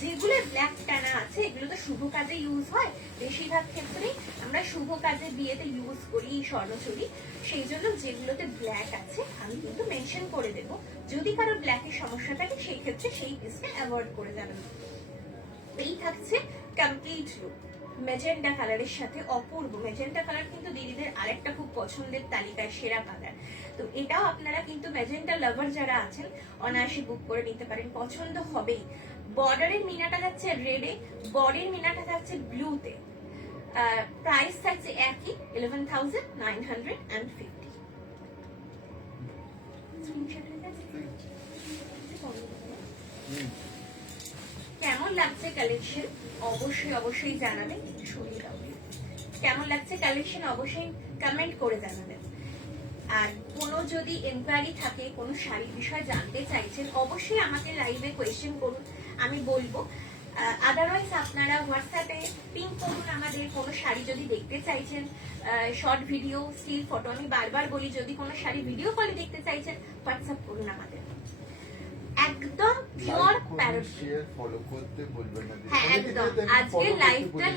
যেগুলো ব্ল্যাক টানা আছে এগুলো তো শুভ কাজে ইউজ হয়, বেশিরভাগ ক্ষেত্রে আমরা শুভ কাজে বিয়েতে ইউজ করি স্বর্ণচুরি, সেই জন্য যেগুলোতে ব্ল্যাক আছে আমি কিন্তু মেনশন করে দেব। যদি কারোর ব্ল্যাকের সমস্যা থাকে সেই ক্ষেত্রে সেই পিসকে অ্যাভয়েড করে যাবেন। এই থাকছে কমপ্লিট লুক মেজেন্টা কালারের সাথে। অপূর্ব মেজেন্টা কালার কিন্তু দিদিদের আরেকটা খুব পছন্দের তালিকায় সেরা কালার। তো এটাও আপনারা কিন্তু মেজেন্টা লাভার যারা আছেন অনায়াসে বুক করে নিতে পারেন, পছন্দ হবেই। বর্ডারের মিনাটা যাচ্ছে রেডে, বডির মিনাটা থাকছে ব্লুতে। প্রাইস থাকছে একই 11,950। কেমন লাগছে কালেকশন অবশ্যই জানাবেন। কেমন লাগছে কালেকশন অবশ্যই কমেন্ট করে জানাবেন। আর কোনো যদি এনকোয়ারি থাকে, কোনো শাড়ির বিষয়ে জানতে চাইছেন, অবশ্যই আমাকে লাইভে কোয়েশ্চেন করুন, আমি বলবো। আদারওয়াইজ আপনারা হোয়াটসঅ্যাপে পিং করুন আমাদের। কোনো শাড়ি যদি দেখতে চাইছেন, শর্ট ভিডিও, স্টিল ফটো, আমি বারবার বলি যদি কোনো শাড়ি ভিডিও কলে দেখতে চাইছেন হোয়াটসঅ্যাপ করুন আমাদের। একদম পিওর প্যারট। শেয়ার ফলো করতে ভুলবেন না। হ্যাঁ একদম, আজকে লাইভটা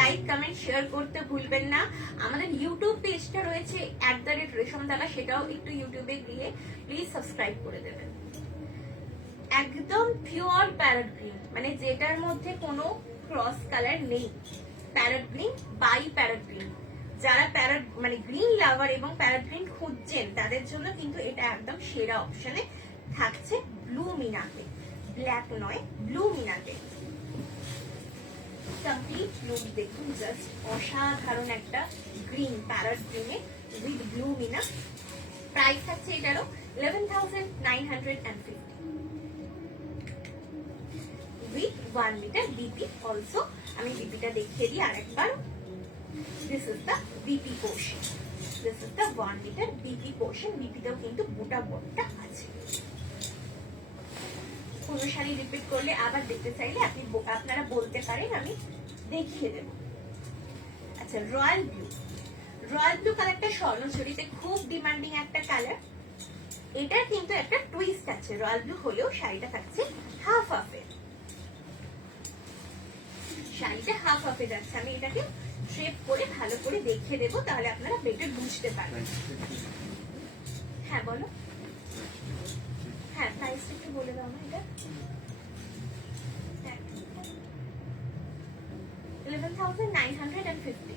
লাইক কমেন্ট শেয়ার করতে ভুলবেন না। আমাদের ইউটিউব পেজটা রয়েছে @রেশমদালা, সেটাও একটু ইউটিউবে গিয়ে প্লিজ সাবস্ক্রাইব করে দেবেন। একদম পিওর প্যারট গ্রিন, মানে যেটার মধ্যে কোনো ক্রস কালার নেই। Parrot green by parrot green, যারা প্যারট মানে গ্রিন লাভার এবং প্যারট গ্রিন খুঁজছেন তাদের জন্য কিন্তু এটা একদম সেরা অপশনে থাকছে। ব্লু মিনাতে, ব্ল্যাক নয়, ব্লু মিনাতে কমপ্লিট লুক দেখুন, জাস্ট অসাধারণ একটা গ্রিন, প্যারট গ্রিনে উইথ ব্লু মিনা। প্রাইস থাকছে এটারও 11,950 উইথ 1 মিটার বিপি অলসো। আমি বিপিটা দেখিয়ে দিই আরেকবার। This is the BP portion, this is the 1 metre BP portion. বিপিতেও কিন্তু বুটা বোর্ডটা আছে। কোনো শাড়ি রিপিট করলে আবার দেখতে চাইলে আপনারা বলতে পারেন, আমি দেখিয়ে দেব। আচ্ছা, রয়্যাল ব্লু, রয়্যাল ব্লু কালারটা স্বর্ণচুরিতে খুব ডিমান্ডিং একটা কালার। এটার কিন্তু একটা টুইস্ট আছে, রয়্যাল ব্লু হলেও শাড়িটা থাকছে হাফ হাফে। শাড়িটা হাফ হাফে যাচ্ছে। আমি এটাকে ড্রেপ করে ভালো করে দেখিয়ে দেবো, তাহলে আপনারা বেটার বুঝতে পারবেন। হ্যাঁ বলো। হ্যাঁ প্রাইসটা একটু বলে দাও না। এটা 11,950।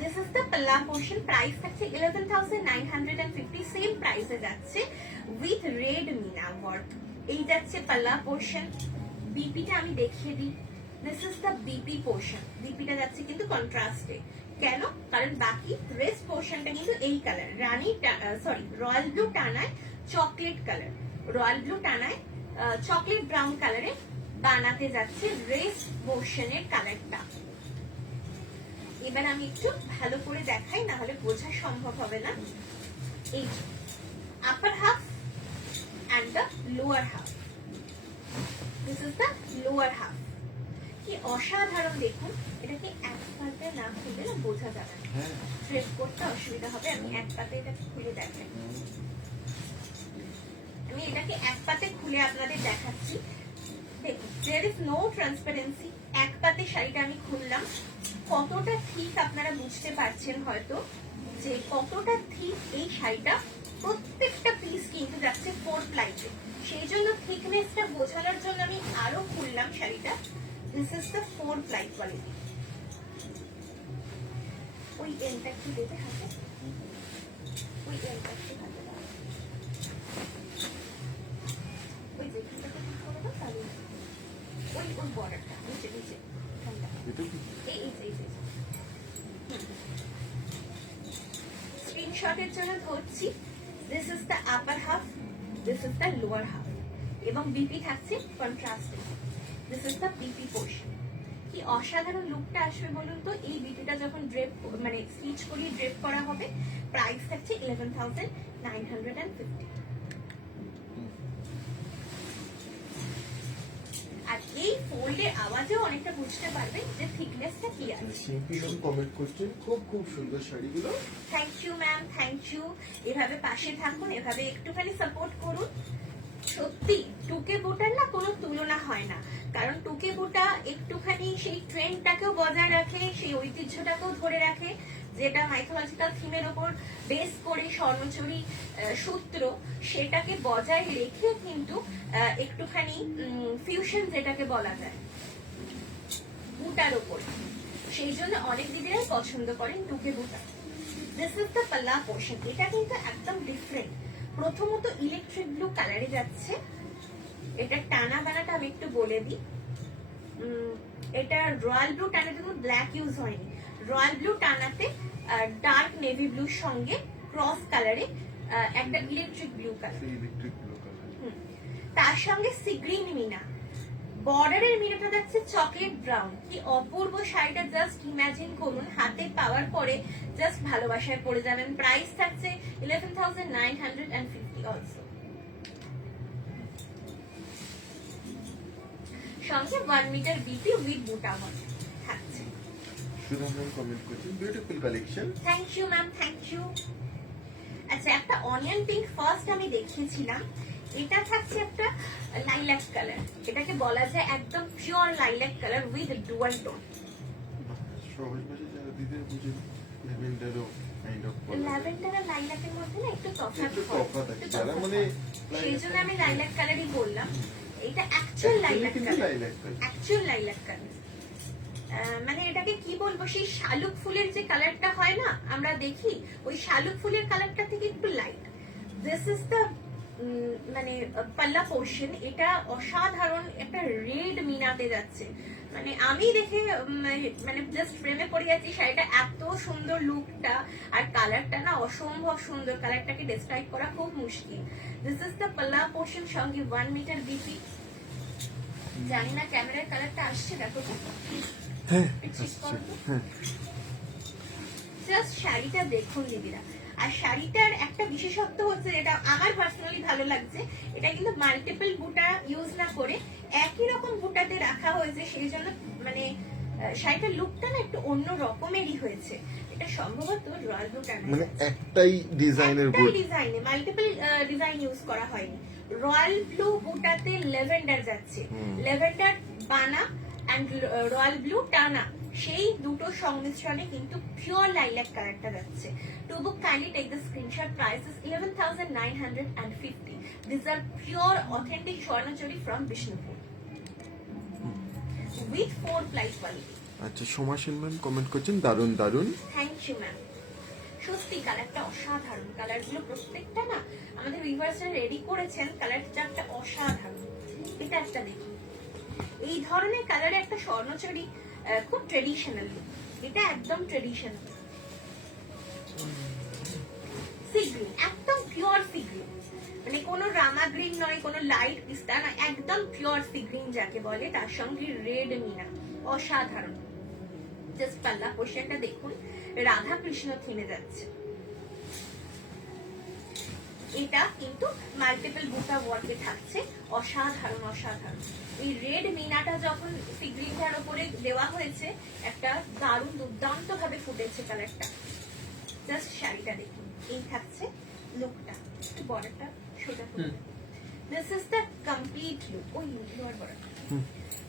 This is the palla portion. Price থাকছে 11,950, সেম প্রাইসে যাচ্ছে উইথ রেড মিনা ওয়ার্ক। এই যাচ্ছে পাল্লা পোর্শন। বিপিটা আমি দেখিয়ে দিই। This is the BP portion. বিপিটা যাচ্ছে কিন্তু কন্ট্রাস্টে। কেন? কারণ বাকি রেস্ট পোর্শনটা কিন্তু এই কালার, রানী সরি রয়্যাল ব্লু টানায় চকলেট কালার, রয়্যাল ব্লু টানায় চকলেট ব্রাউন কালারে বানাতে যাচ্ছে রেস্ট পোর্শনের কালারটা। এবার আমি একটু ভালো করে দেখাই, না হলে বোঝা সম্ভব হবে না। এই আপার half and the lower half. This is the lower half. কি অসাধারণ দেখুন। এটাকে এক পাতে না খুলে না বোঝা যাবে না, ট্রেস করতে অসুবিধা হবে। আমি এক পাতে এটাকে খুলে দেখাই। আমি এটাকে এক পাতে খুলে আপনাদের দেখাচ্ছি। দেখুন, there is no transparency। এক পাতে শাড়িটা আমি খুললাম। কতটা ঠিক আপনারা বুঝতে পারছেন হয়তো, যে কতটা ঠিক এই শাড়িটা। প্রত্যেকটা পিস কিন্তু যাচ্ছে 4 প্লাইতে, সেই জন্য থিকনেসটা বোঝানোর জন্য আমি আরো খুললাম শাড়িটা। This is the 4 ply quality. ওই এন্ডটা কি দেবে হাতে, ওই এন্ডটা কি হাতে দাও, ওই যে এখানটাতে ঠিক করে দাও, তাহলে ওই ওই বর্ডারটা নিচে নিচে এই এই এই স্ক্রিনশটের জন্য ধরছি। This is the upper half, this is the lower half, এবং বিপি থাকছে কন্ট্রাস্টে। This is the BP portion. কি অসাধারণ লুকটা আসবে বলুন তো এই বিপিটা যখন ড্রেপ মানে স্টিচ করিয়ে ড্রেপ করা হবে। প্রাইস থাকছে 11,950। আর এই ফোল্ডের আওয়াজেও অনেকটা বুঝতে পারবেন যে থিকনেসটা কি আছে। সিম্পল কমেন্ট করছেন, খুব খুব সুন্দর শাড়িগুলো। Thank you ma'am, thank you. এভাবে পাশে থাকুন, এভাবে একটুখানি সাপোর্ট করুন। সত্যি টুকে বুটার না কোনো তুলনা হয় না, কারণ টুকে বুটা একটুখানি সেই ট্রেন্ডটাকেও বজায় রাখে, সেই ঐতিহ্যটাকেও ধরে রাখে, যেটা মাইথোলজিক্যাল থিমের ওপর বেস করে স্বর্ণচুরি সূত্র, সেটাকে বজায় রেখে কিন্তু একটুখানি ফিউশন যেটাকে বলা যায় বুটার ওপর, সেই জন্য অনেক দিদিরাই পছন্দ করেন টুকে বুটা। দিস ইজ দ্য পাল্লা পোর্শন। এটা কিন্তু একদম ডিফারেন্ট। প্রথমত ইলেকট্রিক ব্লু কালারে যাচ্ছে। এটা টানা বানাটা আমি একটু বলে দিই। এটা রয়্যাল ব্লু টানাতে কিন্তু ব্ল্যাক ইউজ হয়নি। রয়্যাল ব্লু টানাতে ডার্ক নেভি ব্লুর সঙ্গে ক্রস কালারে একটা ইলেকট্রিক ব্লু কালার, তার সঙ্গে সি গ্রিন মিনা, বর্ডারের মিনাটা যাচ্ছে চকলেট ব্রাউন, কি অপূর্ব শাড়িটা, জাস্ট ইমাজিন করুন হাতে পাওয়ার পরে জাস্ট ভালোবাসায় পড়ে যাবেন। প্রাইস থাকছে 11,950 অলসো। সঙ্গে 1 মিটার বিপি উইথ বুটা থাকছে। সুধা ম্যাম কমেন্ট করছেন beautiful collection. Thank you ma'am, thank you. আচ্ছা, একটা অনিয়ন পিঙ্ক ফার্স্ট আমি দেখিয়েছিলাম, এটা থাকছে একটা লাইলাক কালার, এটাকে বলা যায় একদম pure lilac colour with dual tone. সহজ ভাষায় যারা দিতে বুঝেন ল্যাভেন্ডারও কাইন্ড অফ ল্যাভেন্ডার আর লাইলাকের মধ্যে না একটু তফাৎ একটু হয়, তফাৎ আছে, একটু যারা তফাৎ মানে হয়। সেই জন্য আমি লাইলাক কালারই বললাম। এটা অ্যাকচুয়াল লাইলাক কিন্তু colour, lilac actual lilac colour. মানে এটাকে কি বলবো, সেই শালুক ফুলের যে কালারটা হয় না আমরা দেখি, ওই শালুক ফুলের কালারটা থেকে একটু লাইট। দিস ইজ দ্য মানে পাল্লা পোর্শন, এটা অসাধারণ একটা রেড মিনাতে যাচ্ছে। মানে আমি দেখে মানে জাস্ট প্রেমে পড়ে যাচ্ছি, শাড়িটা এত সুন্দর, লুকটা আর কালারটা না অসম্ভব সুন্দর, কালারটাকে ডেসক্রাইব করা খুব মুশকিল। দিস ইজ দ্য পাল্লা পোর্শন, সঙ্গে 1 মিটার বিপি। জানি না ক্যামেরার কালারটা আসছে, দেখো হ্যাঁ জাস্ট শাড়িটা দেখুন দিদিরা। আর শাড়িটার একটা বিশেষত্ব হচ্ছে, যেটা আমার পার্সোনালি ভালো লাগছে, এটা কিন্তু মাল্টিপল বুটা ইউজ না করে একই রকম বুটাতে রাখা হয়েছে, সেই জন্য মানে শাড়িটার লুকটা না একটু অন্য রকমেরই হয়েছে। এটা সম্ভবত রয়্যাল ব্লু টানা, মানে একটাই ডিজাইনের বুট, ডিজাইনে মাল্টিপল ডিজাইন ইউজ করা হয়নি। রয়্যাল ব্লু বুটাতে লেভেন্ডার যাচ্ছে, লেভেন্ডার বানা এন্ড রয়্যাল ব্লু টানা, সেই দুটো সংমিশ্রণে কিন্তু পিওর লাইলাক কালারটা যাচ্ছে। To book kindly take the screenshot. Price is 11,950। This are pure authentic Swarnachuri from Bishnupur with 4 ply quality. আচ্ছা, সোমাশিন ম্যাম কমেন্ট করছেন দারুন দারুন। Thank you ma'am. সত্যি কালারটা অসাধারণ, কালারগুলো প্রত্যেকটা না আমাদের ভিউয়ার্সরা রেডি করেছেন, কালার চারটা অসাধারণ। এটা একটা দেখুন, এই ধরনের কালারে একটা স্বর্ণচুরি খুব ট্রেডিশনাল, এটা একদম ট্রেডিশনাল। সি গ্রিন, একদম পিওর সি গ্রিন, মানে কোনো রামা গ্রিন নয়, কোনো লাইট পিস্তা নয়, একদম পিওর সি গ্রিন যাকে বলে, তার সঙ্গে রেড মিনা, অসাধারণ। জাস্ট পাল্লা পোর্শনটা দেখুন, রাধা কৃষ্ণ থেমে যাচ্ছে। এটা কিন্তু মাল্টিপল বুটা ওয়ার্কে থাকছে, অসাধারণ অসাধারণ। এই রেড মিনাটা যখন সিগ্রিনটার উপরে দেওয়া হয়েছে, একটা দারুণ দুর্দান্ত ভাবে ফুটেছে কালারটা। জাস্ট শাড়িটা দেখুন, এই থাকছে লুকটা, একটু বর্ডারটা সোজা করে। This is the complete look. ওই লোয়ার বর্ডার।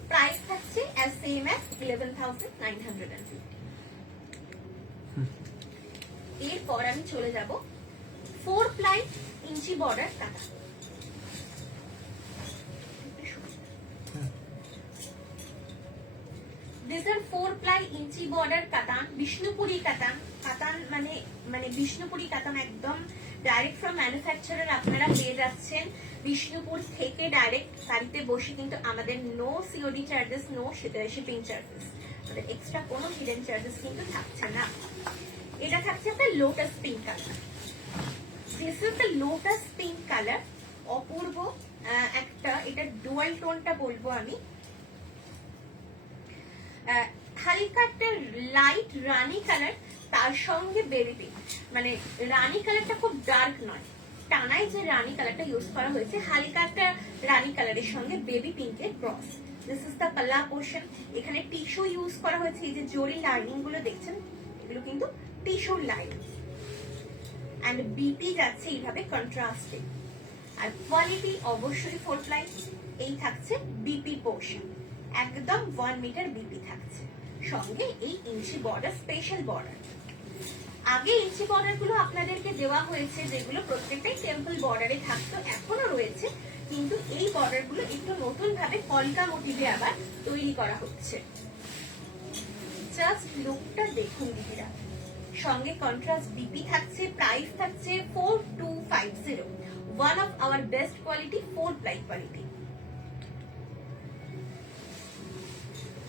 প্রাইস থাকছে অ্যাজ সেম অ্যাজ 11,950। এরপর আমি চলে যাব 4 প্লাই ইঞ্চি বর্ডার কাটা। These are 4 ply inch border কাতান, বিষ্ণুপুরি কাতান। কাতান মানে বিষ্ণুপুরি কাতান একদম ডাইরেক্ট ফ্রম ম্যানুফ্যাকচারার আপনারা পেয়ে যাচ্ছেন বিষ্ণুপুর থেকে ডাইরেক্ট শাড়িতে বসে, কিন্তু আমাদের no COD charges, no shipping charges, আমাদের এক্সট্রা কোনো হিডেন চার্জেস কিন্তু থাকছে না। এটা থাকছে একটা lotus pink colour. This is the lotus pink colour, অপূর্ব একটা, এটা ডুয়াল টোনটা বলবো আমি। হালকা একটা লাইট রানী কালার, তার সঙ্গে বেবি পিঙ্ক, মানে রানী কালারটা খুব ডার্ক নয়, টানায় যে রানী কালারটা ইউজ করা হয়েছে, হালকা একটা রানী কালারের সঙ্গে বেবি পিঙ্কের ক্রস। দিস ইজ দ্য পাল্লা পোর্শন। এখানে টিস্যু ইউজ করা হয়েছে, এই যে জরি লাইনিং গুলো দেখছেন, এগুলো কিন্তু টিস্যুর লাইনিং। এন্ড বিপি যাচ্ছে এইভাবে কন্ট্রাস্টে। আর কোয়ালিটি অবশ্যই 4 প্লাই। এই থাকছে বিপি পোর্শন, একদম 1 মিটার বিপি থাকছে, সঙ্গে এই ইঞ্চি বর্ডার, স্পেশাল বর্ডার। আগে ইঞ্চি বর্ডার গুলো আপনাদেরকে দেওয়া হয়েছে, যেগুলো প্রত্যেকটাই টেম্পল বর্ডারে থাকতো, এখনো রয়েছে, কিন্তু এই বর্ডার গুলো একটু নতুন ভাবে কলকা মোটিভে আবার তৈরি করা হচ্ছে। জাস্ট লুকটা দেখুন দিদিরা, সঙ্গে কন্ট্রাস্ট বিপি থাকছে। প্রাইস থাকছে 4250, one of our best quality 4 ply quality.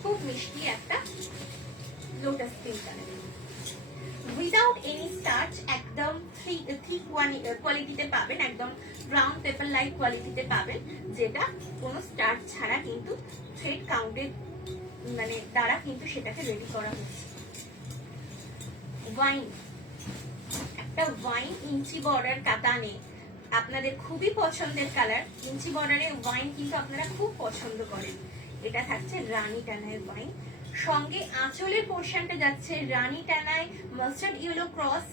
খুব মিষ্টি একটা lotus pink colour, without any starch, একদম থিক কোয়ালিটিতে পাবেন, একদম ব্রাউন পেপার লাইক কোয়ালিটিতে পাবেন, যেটা কোনো স্টার্ট ছাড়া কিন্তু থ্রেড কাউন্টের মানে দ্বারা কিন্তু সেটাকে রেডি করা হচ্ছে। ওয়াইন, একটা ওয়াইন ইঞ্চি বর্ডার কাতানে আপনাদের খুবই পছন্দের কালার। ইঞ্চি বর্ডারের ওয়াইন কিন্তু আপনারা খুব পছন্দ করেন। এটা থাকছে রানী টানায় ওয়াইন, সঙ্গে আঁচলের পোর্শনটা যাচ্ছে রানী টানায় মাস্টার্ড ইয়েলো ক্রস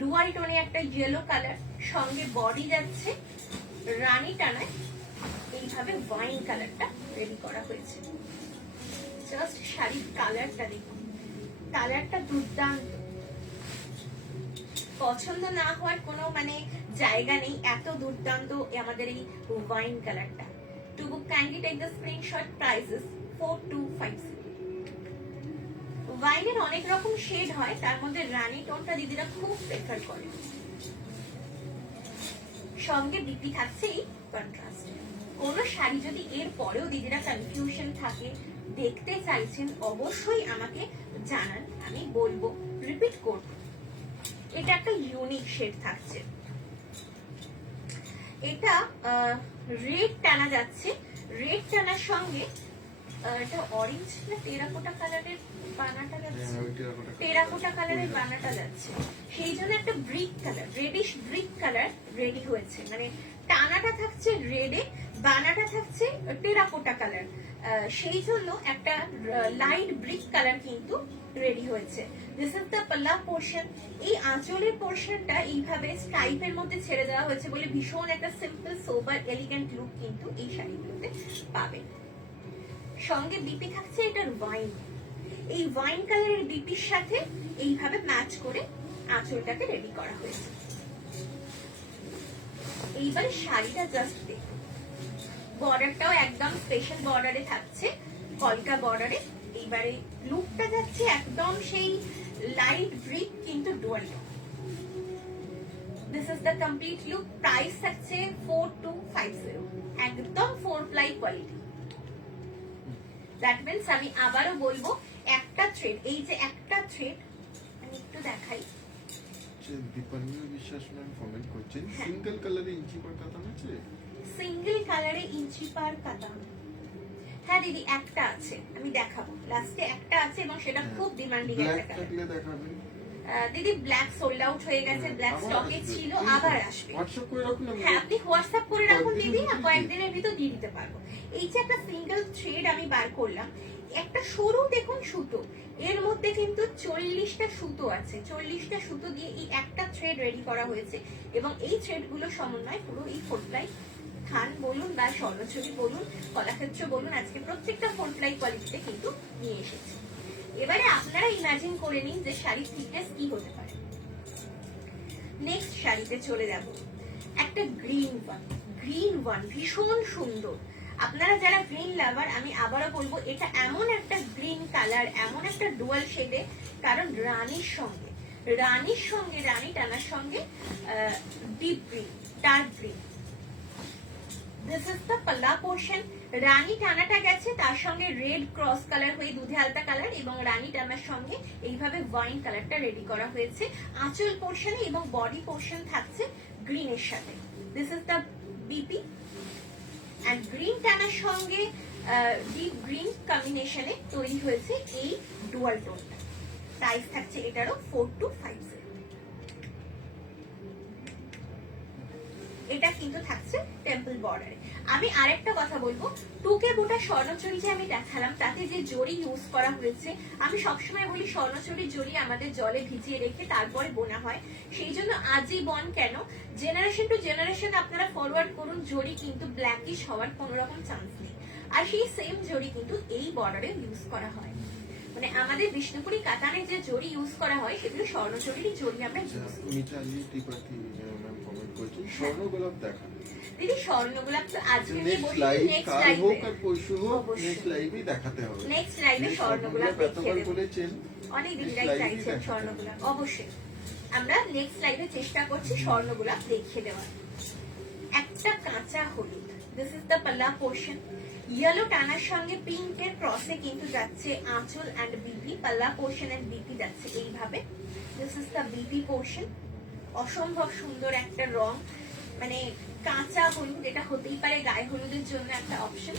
ডুয়াল টোনে একটা ইয়েলো কালার, সঙ্গে বডি যাচ্ছে রানী টানায় এইভাবে ওয়াইন কালারটা রেডি করা হয়েছে। জাস্ট শাড়ির কালারটা দেখুন, কালারটা দুর্দান্ত, পছন্দ না হওয়ার কোনো মানে জায়গা নেই, এত দুর্দান্ত আমাদের এই ওয়াইন কালারটা। To book kindly take the screenshot, prices 4250। ওয়াইনের অনেক রকম শেড হয়, তার মধ্যে রানী টোনটা দিদিরা খুব প্রেফার করে। সঙ্গে বিপি থাকছে এই কন্ট্রাস্ট। কোন শাড়ি যদি এর পরেও দিদিরা কনফিউশন থাকে, দেখতে চাইছেন, অবশ্যই আমাকে জানান, আমি বলবো, রিপিট করব। এটা একটা ইউনিক শেড থাকছে, এটা রেড টানা যাচ্ছে, রেড টানার সঙ্গে এটা অরেঞ্জ না টেরাকোটা কালারের বানাটা যাচ্ছে, টেরাকোটা কালারের বানাটা যাচ্ছে, সেই জন্য একটা brick colour, reddish brick colour ready হয়েছে। মানে টানাটা থাকছে রেডে, বানাটা থাকছে টেরাকোটা কালার, সেই জন্য একটা লাইট ব্রিক কালার কিন্তু রেডি হয়েছে। দিস ইজ দ্য পাল্লা পোর্শন। এই আঁচলের পোর্শনটা এইভাবে স্ট্রাইপের মধ্যে ছেড়ে দেওয়া হয়েছে বলে ভীষণ একটা সিম্পল সোবার এলিগেন্ট লুক কিন্তু এই শাড়িগুলোতে পাবেন। সঙ্গে বিপি থাকছে এটার ওয়াইন, এই ওয়াইন কালারের বিপির সাথে এইভাবে ম্যাচ করে আঁচলটাকে রেডি করা হয়েছে। এইবার শাড়িটা জাস্ট দেখুন, বর্ডারটাও একদম স্পেশাল বর্ডারে থাকছে, কলকা বর্ডারে। এইবারে লুকটা যাচ্ছে একদম সেই লাইট ব্রিক কিন্তু dual tone. This is the complete look. Price থাকছে 4250, একদম 4 প্লাই কোয়ালিটি। দ্যাট মিন্স আমি আবারও বলবো, একটা থ্রেড, এই যে একটা থ্রেড আমি একটু দেখাই, দীপান্বিতা বিশ্বাস ম্যাম কমেন্ট করছেন সিঙ্গেল কালারে ইঞ্চি পার কাতান আছে, সিঙ্গেল কালারে ইঞ্চি পার কাতান। হ্যাঁ দিদি একটা আছে, আমি দেখাবো, লাস্টে একটা আছে এবং সেটা খুব ডিমান্ডিং একটা কালার। থাকলে দেখাবেন দিদি ব্ল্যাক সোল্ড আউট হয়ে গেছে, ব্ল্যাক স্টকে ছিল, আবার আসবে। হোয়াটসঅ্যাপ করে রাখুন, হ্যাঁ আপনি হোয়াটসঅ্যাপ করে রাখুন দিদি, কয়েকদিনের ভিতর দিয়ে দিতে পারবো। এই যে একটা সিঙ্গেল থ্রেড আমি বার করলাম, একটা সরু দেখুন সুতো, এর মধ্যে কিন্তু 40টা সুতো আছে, 40টা সুতো দিয়ে এই একটা থ্রেড রেডি করা হয়েছে এবং এই থ্রেড গুলো সমন্বয় পুরো এই 4 প্লাই থান বলুন বা স্বর্ণছড়ি বলুন, কলাক্ষেত্র বলুন, আজকে প্রত্যেকটা 4 প্লাই কোয়ালিটিতে কিন্তু নিয়ে এসেছে। এবারে আপনারা ইমাজিন করে নিন যে শাড়ির থিকনেস কি হতে পারে। নেক্সট শাড়িতে চলে যাব, একটা গ্রিন ওয়ান, ভীষণ সুন্দর। আপনারা যারা গ্রিন লাভার, আমি আবারও বলবো, এটা এমন একটা গ্রিন কালার, এমন একটা ডুয়াল শেডে, কারণ রানী টানার সঙ্গে deep green, dark green. This is the পাল্লা পোর্শন। রানী টানাটা গেছে, তার সঙ্গে রেড ক্রস কালার হয়ে দুধে আলতা কালার এবং রানী টানার সঙ্গে এইভাবে ওয়াইন কালারটা রেডি করা হয়েছে আঁচল পোর্শনে, এবং বডি পোর্শন থাকছে গ্রিনের সাথে। This is the BP and green টানার সঙ্গে ডিপ গ্রিন কম্বিনেশনে তৈরি হয়েছে এই ডুয়াল টোনটা। প্রাইস থাকছে এটারও 4250। এটা কিন্তু থাকছে টেম্পল বর্ডারে। আমি আরেকটা কথা বলবো, টুকে বোটা স্বর্ণচুরি যে আমি দেখালাম, তাতে যে জরি ইউজ করা হয়েছে, আমি সবসময় বলি স্বর্ণচুরির জরি আমাদের জলে ভিজিয়ে রেখে তারপরে বোনা হয়, সেই জন্য আজীবন কেন জেনারেশন টু জেনারেশন আপনারা ফরওয়ার্ড করুন, জরি কিন্তু ব্ল্যাকিশ হওয়ার কোনো রকম চান্স নেই। আর সেই সেম জরি কিন্তু এই বর্ডারে ইউজ করা হয়, মানে আমাদের বিষ্ণুপুরি কাতানে যে জরি ইউজ করা হয় সেগুলো স্বর্ণচুরির জরি আমরা ইউজ করি। মিতালি ত্রিপাঠী ম্যাম কমেন্ট করছেন স্বর্ণ গোলাপ দেখা। দিদি স্বর্ণ গোলাপ তো আজকে নিয়ে নেক্সট বসি, লাইভ, নেক্সট কাল লাইভে হোক আর পরশু হোক, নেক্সট লাইভে দেখাতে হবে। নেক্সট লাইভে স্বর্ণ গোলাপ দেখিয়ে দেব। বলেছেন অনেক দিদিরাই চাইছেন স্বর্ণ গোলাপ, অবশ্যই আমরা নেক্সট লাইভে চেষ্টা করছি স্বর্ণ গোলাপ দেখিয়ে দেওয়ার। একটা কাঁচা হলুদ, দিস ইজ দ্য পাল্লা পোর্শন। ইয়েলো টানার সঙ্গে পিঙ্কের ক্রসে কিন্তু যাচ্ছে আঁচল এন্ড বিপি, পাল্লা পোর্শন এন্ড বিপি যাচ্ছে এইভাবে। This is the BP portion. অসম্ভব সুন্দর একটা রং, মানে কাঁচা হলুদ, এটা হতেই পারে গায়ে হলুদের জন্য একটা অপশন,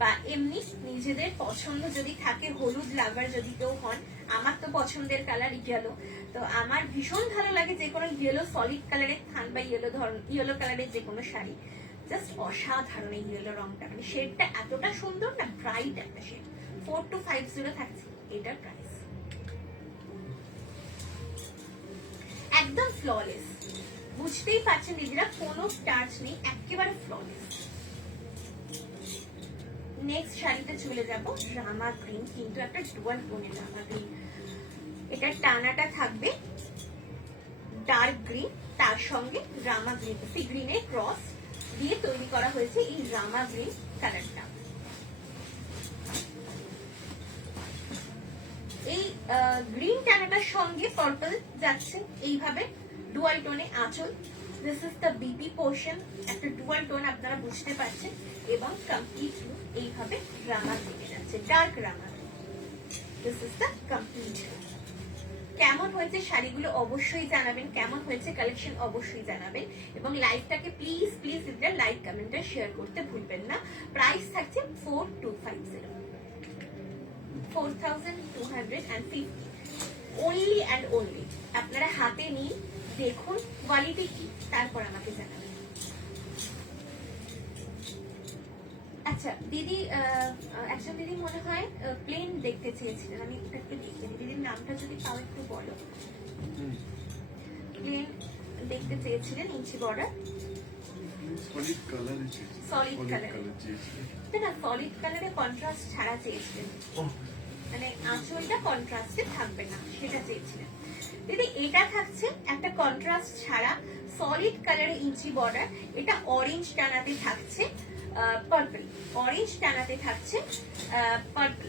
বা এমনি নিজেদের পছন্দ যদি থাকে, হলুদ লাভার যদি কেউ হন, আমার তো পছন্দের কালার ইয়েলো, তো আমার ভীষণ ভালো লাগে যে কোনো ইয়েলো সলিড কালারের থান বা ইয়েলো কালারের যে কোনো শাড়ি, জাস্ট অসাধারণ এই ইয়েলো রংটা, মানে শেডটা এতটা সুন্দর না, ব্রাইট একটা শেড। 4250 থাকছে এটার প্রাইস, একদম ফ্ললেস, বুঝতেই পারছেন দিদিরা, কোনো টাচ নেই, একেবারে ফ্ললেস। নেক্সট শাড়িতে চলে যাব, রামা গ্রিন, কিন্তু একটা ডুয়াল টোনের রামা গ্রিন। এটা টানাটা থাকবে ডার্ক গ্রিন, তার সঙ্গে রামা গ্রিন, সি গ্রিনের ক্রস দিয়ে তৈরি করা হয়েছে এই রামা গ্রিন কালারটা। এই গ্রিন টানাটার সঙ্গে পার্পল যাচ্ছে এইভাবে ডুয়াল টোনে আঁচল। This is the BP portion, একটা ডুয়াল টোন আপনারা বুঝতে পারছেন, এবং কমপ্লিট লুক এইভাবে রামা থেকে যাচ্ছে, dark Rama. This is the complete. কেমন হয়েছে শাড়িগুলো অবশ্যই জানাবেন, কেমন হয়েছে কালেকশন অবশ্যই জানাবেন, এবং লাইভটাকে প্লিজ প্লিজ দিদিরা লাইক কমেন্টে শেয়ার করতে ভুলবেন না। প্রাইস থাকছে 4250, 4250 only and only। আপনারা হাতে নিন, দেখুন কোয়ালিটি কি, তারপর আমাকে জানাবেন। আচ্ছা দিদি, একজন দিদি মনে হয় প্লেন দেখতে চেয়েছিলেন, আমি একটু দেখতে দিই, দিদির নামটা যদি পাও একটু বলো। প্লেন দেখতে চেয়েছিলেন, inch border, solid colour, solid colour, না সলিড কালারে কন্ট্রাস্ট ছাড়া চেয়েছিলেন, মানে আঁচলটা কন্ট্রাস্টে থাকবে না সেটা চেয়েছিলেন দিদি। এটা থাকছে একটা কন্ট্রাস্ট ছাড়া সলিড কালারে ইঞ্চি বর্ডার, এটা অরেঞ্জ টানাতে থাকছে পার্পল, অরেঞ্জ টানাতে থাকছে পার্পল,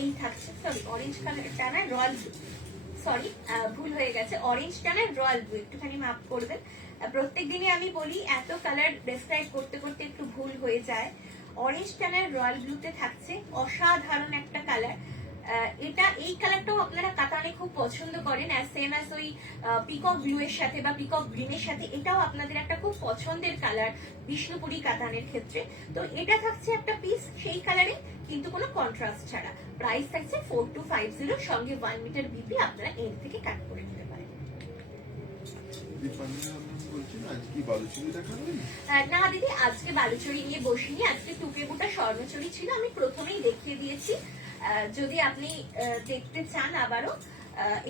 এই থাকছে, সরি অরেঞ্জ কালার টানা রয়্যাল ব্লু, সরি ভুল হয়ে গেছে, অরেঞ্জ টানার রয়্যাল ব্লু, একটুখানি মাফ করবেন, প্রত্যেক দিনই আমি বলি এত কালার ডেসক্রাইব করতে করতে একটু ভুল হয়ে যায়। অরেঞ্জ টানার রয়্যাল ব্লুতে থাকছে অসাধারণ একটা কালার। এটা এই কালারটাও আপনারা কাতানে খুব পছন্দ করেন, আর সেম অ্যাজ ওই পিকক ব্লু এর সাথে বা পিকক গ্রিনের সাথে এটাও আপনাদের একটা খুব পছন্দের কালার বিষ্ণুপুরি কাতানের ক্ষেত্রে। তো এটা থাকছে একটা পিস সেই কালারে, কিন্তু কোনো কন্ট্রাস্ট ছাড়া। প্রাইস থাকছে 4250, সঙ্গে 1 মিটার বিপি আপনারা এর থেকে কাট করে নিতে পারেন। না দিদি, আজকে বালুচরি নিয়ে বসিনি, আজকে টুকেবুটা স্বর্ণচুরি ছিল, আমি প্রথমেই দেখিয়ে দিয়েছি। যদি আপনি দেখতে চান আবারও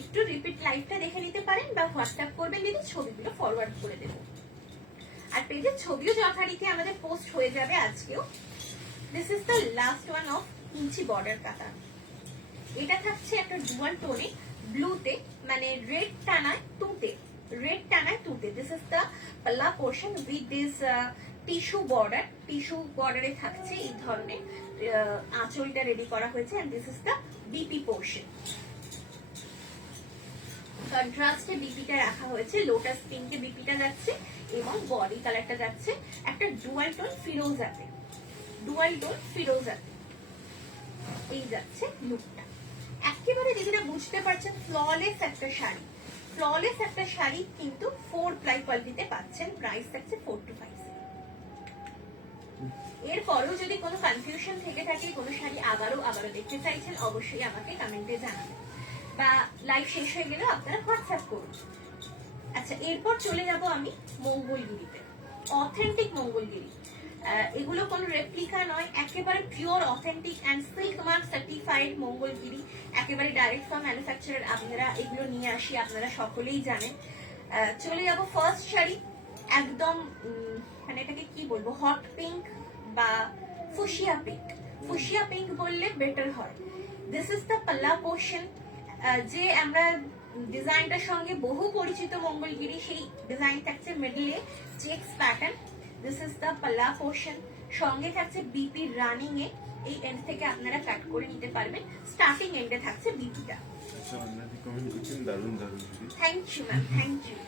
একটু রিপিট লাইভটা দেখে নিতে পারেন, বা হোয়াটসঅ্যাপ করবেন দিদি, ছবিগুলো ফরওয়ার্ড করে দেবো, আর পেজের ছবিও যথারীতি আমাদের পোস্ট হয়ে যাবে আজকেও। This is the last one of inch border কাতান। এটা থাকছে একটা ডুয়াল টোনে ব্লুতে, মানে রেড টানায় তুতে, রেড টানায় তুতে। দিস ইজ দ্য পাল্লা portion with this tissue border, tissue বর্ডারে থাকছে এই ধরনের আঁচলটা রেডি করা হয়েছে, and this is the BP portion. কন্ট্রাস্টে বিপিটা রাখা হয়েছে, লোটাস পিঙ্কে বিপিটা যাচ্ছে, এবং বডি কালারটা যাচ্ছে একটা ডুয়াল টোন ফিরোজাতে, ডুয়াল টোন ফিরোজাতে, এই যাচ্ছে লুকটা। একেবারে দিদিরা বুঝতে পারছেন ফ্ললেস একটা শাড়ি, ফ্ললেস একটা শাড়ি, কিন্তু 4 প্লাই কোয়ালিটিতে পাচ্ছেন। প্রাইস থাকছে 4250। এরপরও যদি কোনো কনফিউশন থেকে থাকে, কোনো শাড়ি আবারও দেখতে চাইছেন, অবশ্যই আমাকে কমেন্টে জানাবেন, বা লাইভ শেষ হয়ে গেলেও আপনারা হোয়াটসঅ্যাপ করুন। আচ্ছা, এরপর চলে যাব আমি মঙ্গলগিরিতে, অথেন্টিক মঙ্গলগিরি। এগুলো কোনো রেপ্লিকা নয়, একেবারে pure authentic and silk mark certified Mangalagiri, একেবারে ডাইরেক্ট ফ্রম ম্যানুফ্যাকচারার। আপনারা এগুলো নিয়ে আসি, আপনারা সকলেই জানেন। চলে যাব ফার্স্ট শাড়ি, একদম মানে এটাকে কি বলবো, হট পিঙ্ক বা ফুশিয়া পিঙ্ক, ফুশিয়া পিঙ্ক বললে বেটার হয়। দিস ইজ দ্য পাল্লা পোর্শন, যে আমরা ডিজাইনটার সঙ্গে বহু পরিচিত মঙ্গলগিরি, সেই ডিজাইন থাকছে মিডলে checks pattern. This is the পাল্লা পোর্শন, সঙ্গে থাকছে বিপি রানিং এ, এই এন্ড থেকে আপনারা কাট করে নিতে পারবেন, স্টার্টিং এন্ডে থাকছে বিপিটা। Thank you ma'am, thank you.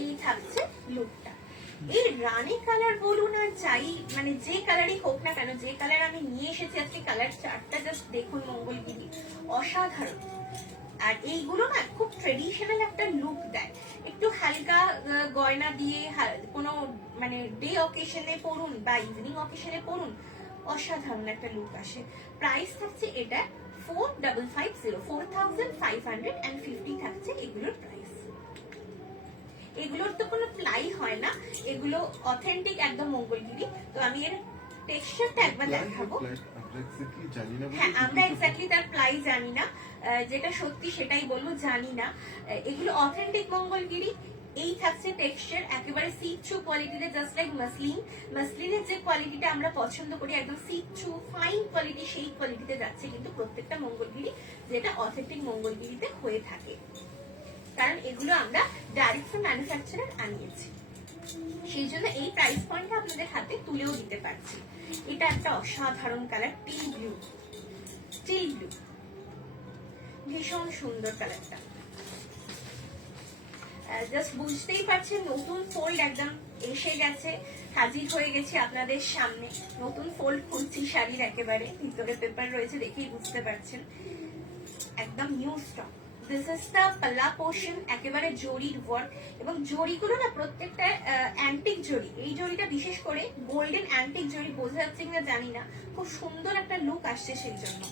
এই থাকছে লুকটা। এই রানী কালার বলুন আর যাই, মানে যে কালারই হোক না কেন, যে কালার আমি নিয়ে এসেছি আজকে, কালার চারটা জাস্ট দেখুন, মঙ্গলগিরি অসাধারণ। আর এইগুলো না খুব ট্রেডিশনাল একটা লুক দেয়, একটু হালকা গয়না দিয়ে কোনো মানে ডে অকেশনে পরুন বা ইভিনিং অকেশনে পরুন, অসাধারণ একটা লুক আসে। প্রাইস থাকছে এটা 4550, 4550 থাকছে এগুলোর প্রাইস। এগুলোর তো কোনো প্লাই হয় না, এগুলো অথেন্টিক একদম মঙ্গলগিরি। তো আমি এর টেক্সচারটা একবার দেখাবো। এক্স্যাক্টলি জানি না, হ্যাঁ, আমরা এক্স্যাক্টলি তার প্রাইস জানি না, যেটা সত্যি সেটাই বলবো, জানি না। এগুলো অথেন্টিক মঙ্গলগিরি। এই থাকছে টেক্সচার একেবারে সিকচু কোয়ালিটিতে, জাস্ট লাইক মাসলিন। মাসলিনের যে কোয়ালিটিটা আমরা পছন্দ করি, একদম সিকচু ফাইন কোয়ালিটি, সেই কোয়ালিটিতে যাচ্ছে কিন্তু প্রত্যেকটা মঙ্গলগিরি, যেটা অথেন্টিক মঙ্গলগিরিতে হয়ে থাকে, কারণ এগুলো আমরা ডাইরেক্ট ফ্রম ম্যানুফ্যাকচারার আনিয়েছি। সেই জন্য এই প্রাইস পয়েন্টটা আপনাদের হাতে তুলেও দিতে পারছি। এটা একটা অসাধারণ colour, teal blue, teal blue, ভীষণ সুন্দর কালারটা। জাস্ট বুঝতেই পারছেন নতুন ফোল্ড একদম এসে গেছে, হাজির হয়ে গেছে আপনাদের সামনে। নতুন ফোল্ড খুলছি শাড়ির, একেবারে ভিতরে পেপার রয়েছে দেখেই বুঝতে পারছেন, একদম new stock. This is the পাল্লা পোর্শন, একেবারে জরির ওয়ার্ক, এবং জরিগুলো না প্রত্যেকটা অ্যান্টিক জরি। এই জরিটা বিশেষ করে গোল্ডেন অ্যান্টিক জরি, বোঝা যাচ্ছে কিনা জানি না, খুব সুন্দর একটা লুক আসছে। সেই জন্য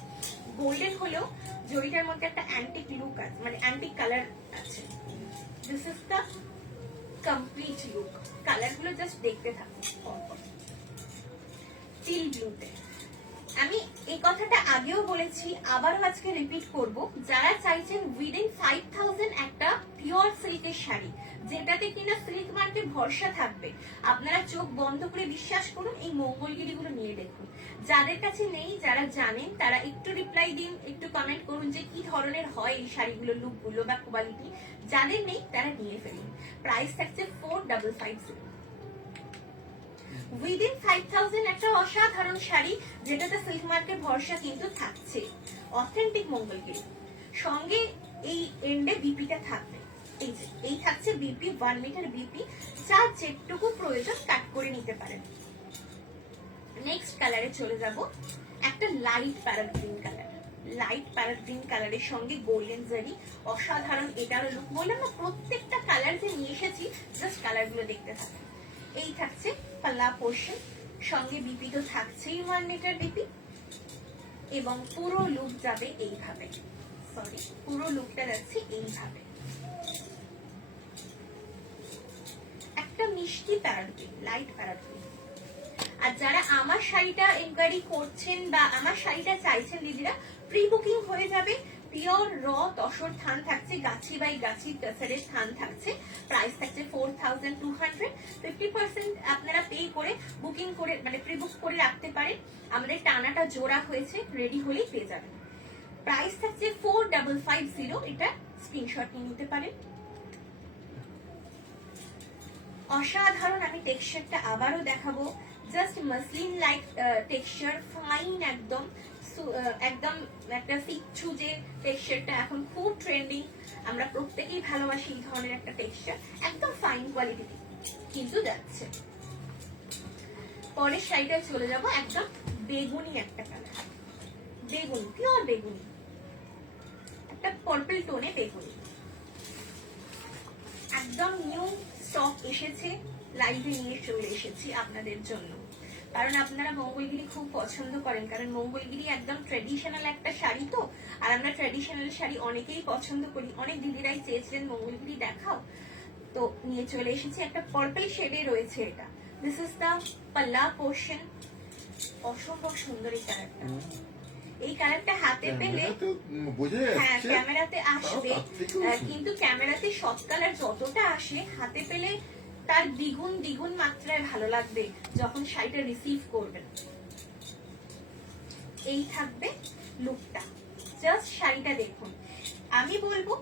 গোল্ডেন হলেও জরিটার মধ্যে একটা অ্যান্টিক লুক আছে, মানে অ্যান্টিক কালার আছে। This is the complete look. কালারগুলো জাস্ট দেখতে থাকুন পরপর। টিল ব্লুতে আমি এই কথাটা আগেও বলেছি, আবারও আজকে রিপিট করব, যারা চাইছেন উইদিন 5000 একটা পিওর সিল্কের শাড়ি, যেটাতে কিনা সিল্ক মার্কেট ভরসা থাকবে, আপনারা চোখ বন্ধ করে বিশ্বাস করুন, এই মঙ্গলগিরিগুলো নিয়ে দেখুন। যাদের কাছে নেই, যারা জানেন, তারা একটু রিপ্লাই দিন, একটু কমেন্ট করুন যে কি ধরনের হয় এই শাড়িগুলো, লুকগুলো বা কোয়ালিটি। যাদের নেই তারা নিয়ে ফেলুন। প্রাইস থাকছে 4550। উইদিন 5000 একটা অসাধারণ শাড়ি, যেটাতে সিল্ক মার্কেট ভরসা কিন্তু থাকছে, অথেন্টিক মঙ্গলগিরি। সঙ্গে এই এন্ডে বিপিটা থাকবে, এই যে এই থাকছে বিপি, 1 মিটার বিপি, যা যেটুকু প্রয়োজন কাট করে নিতে পারেন। নেক্সট কালারে চলে যাব, একটা light parrot green colour. Light parrot green কালারের সঙ্গে গোল্ডেন জারি, অসাধারণ এটারও লুক। বললাম না, প্রত্যেকটা কালার যে নিয়ে এসেছি, জাস্ট কালারগুলো দেখতে থাকুন। এই থাকছে পাল্লা পোর্শন, সঙ্গে বিপি তো থাকছেই 1 মিটার বিপি, এবং পুরো লুক যাবে এইভাবে, সরি পুরো লুকটা যাচ্ছে এইভাবে, একটা মিষ্টি parrot green, light parrot green. আর যারা আমার শাড়িটা এনকোয়ারি করছেন বা আমার শাড়িটা চাইছেন দিদিরা, প্রি বুকিং হয়ে যাবে। পিওর র তসর থান থাকছে, গাছি বাই গাছি টাসারের থান থাকছে। প্রাইস থাকছে 4200। 50% আপনারা পে করে বুকিং করে, মানে প্রি বুক করে রাখতে পারেন। আমাদের টানাটা জোড়া হয়েছে, রেডি হলেই পেয়ে যাবেন। প্রাইস থাকছে 4550। এটা স্ক্রিনশট নিয়ে নিতে পারেন। অসাধারণ, আমি টেক্সচারটা আবারও দেখাবো, just muslin like texture, fine একদম, একদম একটা সিকচু যে টেক্সচারটা এখন খুব ট্রেন্ডিং, আমরা প্রত্যেকেই ভালোবাসি এই ধরনের একটা টেক্সচার, একদম ফাইন কোয়ালিটি কিন্তু যাচ্ছে। পরের শাড়িটা চলে যাব, একদম বেগুনি একটা কালার, বেগুনি, পিওর বেগুনি, একটা পার্পল টোনে বেগুনি, একদম নিউ স্টক এসেছে, লাইভে নিয়ে চলে এসেছি আপনাদের জন্য, কারণ আপনারা মঙ্গলগিরি খুব পছন্দ করেন, কারণ মঙ্গলগিরি একদম ট্রেডিশনাল একটা শাড়ি তো, আর আমরা ট্রেডিশনাল শাড়ি অনেকেই পছন্দ করি। অনেক দিদিরাই চেয়েছিলেন মঙ্গলগিরি দেখাও, তো নিয়ে চলে এসেছি। একটা পার্পল শেডে রয়েছে এটা। দিস ইজ দ্য পাল্লা পোর্শন, অসম্ভব সুন্দর এই কালারটা। এই কালারটা হাতে পেলে, হ্যাঁ ক্যামেরাতে আসবে, কিন্তু ক্যামেরাতে সব কালার যতটা আসে, হাতে পেলে তার দ্বিগুণ দ্বিগুণ মাত্রায় ভালো লাগবে যখন শাড়িটা রিসিভ করবেন। এই থাকবে লুকটা, জাস্ট শাড়িটা দেখুন। আমি বলবো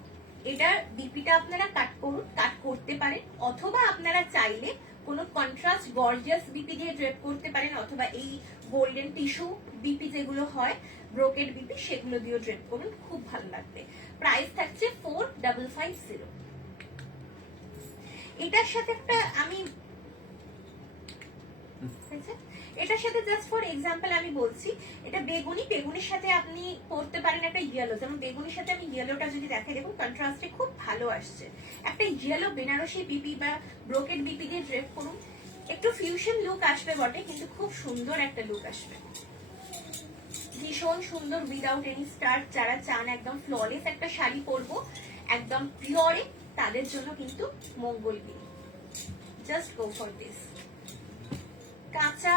এটার বিপিটা আপনারা কাট করুন, কাট করতে পারেন, অথবা আপনারা চাইলে কোনো কন্ট্রাস্ট গর্জিয়াস বিপি দিয়ে ড্রেপ করতে পারেন, অথবা এই গোল্ডেন টিস্যু বিপি যেগুলো হয়, ব্রোকেড বিপি, সেগুলো দিয়েও ড্রেপ করুন, খুব ভালো লাগবে। প্রাইস থাকছে 4550। এটার সাথে একটা আমি, এটার এটার সাথে জাস্ট ফর এক্সাম্পল আমি বলছি, এটা বেগুনি, বেগুনির সাথে আপনি পরতে পারেন একটা ইয়েলো, যেমন বেগুনির সাথে আমি ইয়েলোটা যদি দেখাই, দেখুন কন্ট্রাস্টে খুব ভালো আসছে। একটা ইয়েলো বেনারসি বিপি বা ব্রোকেড বিপি দিয়ে ড্রেপ করুন, একটু ফিউশন লুক আসবে বটে, কিন্তু খুব সুন্দর একটা লুক আসবে, ভীষণ সুন্দর, উইদাউট এনি স্টার্ট। যারা চান একদম ফ্ললেস একটা শাড়ি পরবো একদম পিওরে, তাদের জন্য কিন্তু Mangalagiri, just go for this. কাঁচা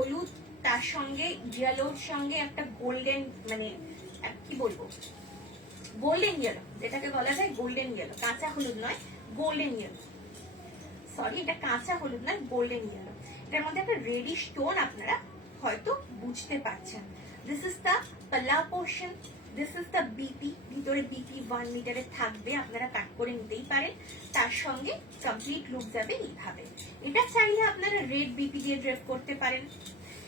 হলুদ, তার সঙ্গে ইয়েলোর সঙ্গে একটা গোল্ডেন, মানে কি বলবো, গোল্ডেন ইয়েলো, যেটাকে বলা যায় গোল্ডেন ইয়েলো, কাঁচা হলুদ নয়, গোল্ডেন ইয়েলো, সরি এটা কাঁচা হলুদ নয়, গোল্ডেন ইয়েলো। এটার মধ্যে একটা রেডিশ টোন আপনারা হয়তো বুঝতে পারছেন। দিস ইজ দ্য পাল্লা portion, this is the BP, ভিতরে বিপি 1 মিটারে থাকবে, আপনারা কাট করে নিতেই পারেন। তার সঙ্গে কমপ্লিট লুক যাবে এইভাবে। এটা চাইলে আপনারা রেড বিপি দিয়ে ড্রেপ করতে পারেন,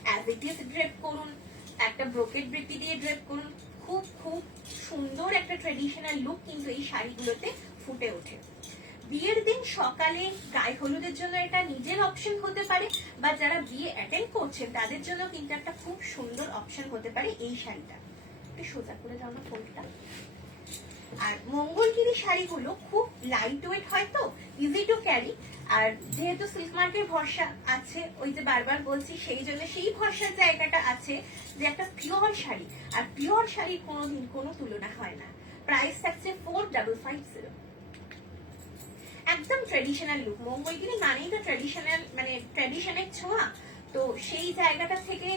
অ্যাজ ইট ইজ ড্রেপ করুন, একটা ব্রোকেড বিপি দিয়ে ড্রেপ করুন, খুব খুব সুন্দর একটা ট্রেডিশনাল লুক কিন্তু এই শাড়িগুলোতে ফুটে ওঠে। বিয়ের দিন সকালে গায়ে হলুদের জন্য এটা নিজের অপশন হতে পারে, বা যারা বিয়ে অ্যাটেন্ড করছেন তাদের জন্য কিন্তু একটা খুব সুন্দর অপশন হতে পারে এই শাড়িটা। একটু সোজা করে দাও না ফোল্ডটা। আর মঙ্গলগিরি শাড়িগুলো খুব লাইট ওয়েট হয় তো, ইজি টু ক্যারি, আর যেহেতু সিল্ক মার্কের ভরসা আছে, ওই যে বারবার বলছি, সেই জন্য সেই ভরসার জায়গাটা আছে যে একটা পিওর শাড়ি, আর পিওর শাড়ির কোনোদিন কোনো তুলনা হয় না। প্রাইস থাকছে 4550। একদম ট্রেডিশনাল লুক, মঙ্গলগিরি মানেই তো ট্রেডিশনাল, মানে ট্রেডিশনের ছোঁয়া, তো সেই জায়গাটা থেকে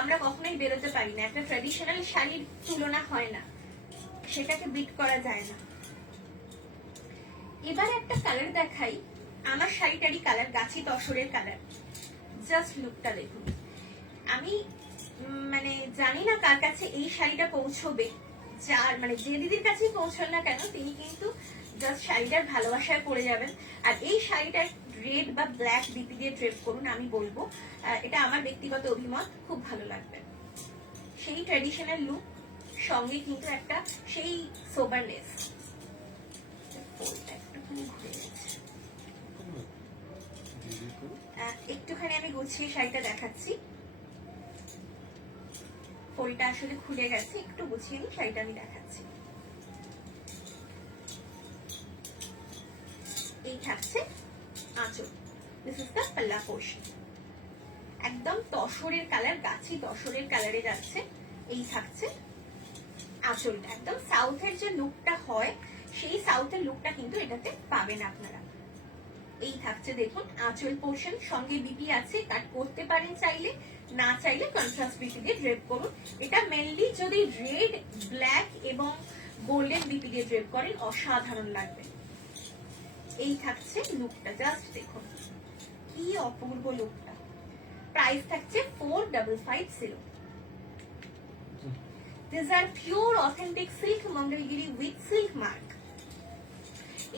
আমরা কখনোই বেরোতে পারি না। একটা ট্রেডিশনাল শাড়ির তুলনা হয় না, সেটাকে বিট করা যায় না। এবার একটা কালার দেখাই, আমার শাড়িটারই কালার, গাছি তসরের কালার, জাস্ট লুকটা দেখুন। আমি মানে জানি না কার কাছে এই শাড়িটা পৌঁছবে, যার মানে যে দিদির কাছেই পৌঁছন না কেন, তিনি কিন্তু জাস্ট শাড়িটার ভালোবাসায় পড়ে যাবেন। আর এই শাড়িটা রেড বা ব্ল্যাক বিপি দিয়ে ড্রেপ করুন, আমি বলবো এটা আমার ব্যক্তিগত অভিমত, খুব ভালো লাগবে। সেই ট্র্যাডিশনাল লুক সঙ্গে কিন্তু একটা সেই সোবারনেস। একটুখানি আমি গুছিয়ে শাড়িটা দেখাচ্ছি, ফোলটা আসলে খুলে গেছে, একটু গুছিয়ে নিই, শাড়িটা আমি দেখাচ্ছি। এই থাকছে আঁচল, দিস ইজ দ্য পাল্লা পোর্শন, একদম তসরের কালার, গাছি তসরের কালারে যাচ্ছে। এই থাকছে আঁচলটা, একদম সাউথের যে লুকটা হয় সেই সাউথের লুকটা কিন্তু এটাতে পাবেন আপনারা। এই থাকছে দেখুন আঁচল পোর্শন, সঙ্গে বিপি আছে, কাট করতে পারেন চাইলে, না চাইলে কন্ট্রাস্ট বিপি দিয়ে ড্রেপ করুন। এটা মেনলি যদি রেড, ব্ল্যাক এবং গোল্ডেন বিপি দিয়ে ড্রেপ করেন অসাধারণ লাগবে। এই থাকছে লুকটা, জাস্ট দেখুন কি অপূর্ব লুকটা। প্রাইস থাকছে 4550। These are pure authentic silk Mangalgiri with silk mark.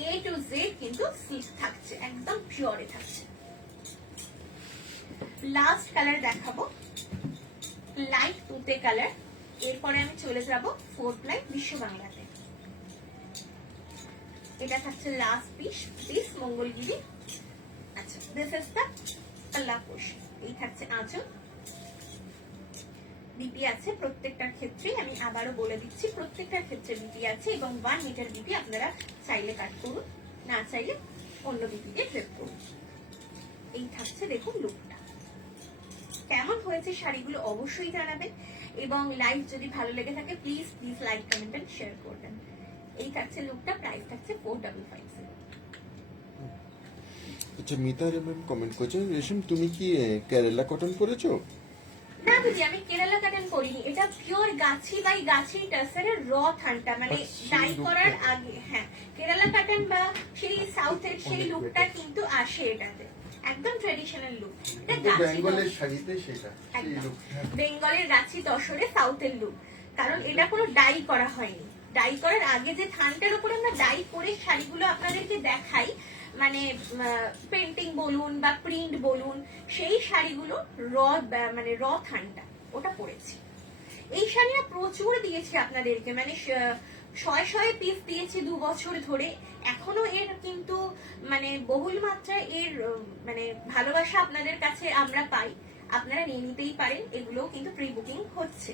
A to Z কিন্তু সিল্ক থাকছে, একদম পিওরে থাকছে। লাস্ট কালার দেখাবো, লাইট তুতে কালার। এরপরে আমি চলে যাব 4 প্লাই বিশ্ব বাংলাতে। এটা থাকছে লাস্ট পিস মঙ্গলগিরি। আচ্ছা, দিস ইজ দ্য পাল্লা পোর্শন। এই থাকছে আঁচল, বিপি আছে প্রত্যেকটার ক্ষেত্রে, আমি আবারও বলে দিচ্ছি প্রত্যেকটার ক্ষেত্রে বিপি আছে, এবং 1 মিটার বিপি আপনারা চাইলে কাট করুন, না চাইলে অন্য বিপি দিয়ে ড্রেপ করুন। এই থাকছে দেখুন লুকটা। কেমন হয়েছে শাড়িগুলো অবশ্যই জানাবেন, এবং লাইভ যদি ভালো লেগে থাকে please like, comment and share করবেন। এই থাকছে লুকটা, প্রাইস থাকছে 4550। আচ্ছা, মিতা ম্যাম কমেন্ট করছেন, রেশম তুমি কি কেরালা কটন পরেছো? না দিদি, আমি কেরালা কাটন করিনি, এটা পিওর গাছি বাই গাছি টাসের র থানটা, মানে ডাই করার আগে। হ্যাঁ, কেরালা কাটন বা সেই সাউথের সেই লুকটা কিন্তু আসে এটাতে, একদম ট্রেডিশনাল লুক। এটা বেঙ্গলের শাড়িতে সেটা, সেই লুকটা, বেঙ্গলের গাছি তসরে সাউথের লুক, কারণ এটা কোনো ডাই করা হয়নি। ডাই করার আগে যে থানটার উপরে আমরা ডাই করে শাড়িগুলো আপনাদেরকে দেখাই, মানে পেন্টিং বলুন বা প্রিন্ট বলুন, সেই শাড়িগুলো মানে র থানটা ওটা পরেছি। এই শাড়িটা প্রচুর দিয়েছি আপনাদেরকে, মানে শয়ে পিস দিয়েছি 2 বছর ধরে, এখনো এর কিন্তু মানে বহুল মাত্রায় এর মানে ভালোবাসা আপনাদের কাছে আমরা পাই। আপনারা নিয়ে নিতেই পারেন, এগুলোও কিন্তু প্রি বুকিং হচ্ছে।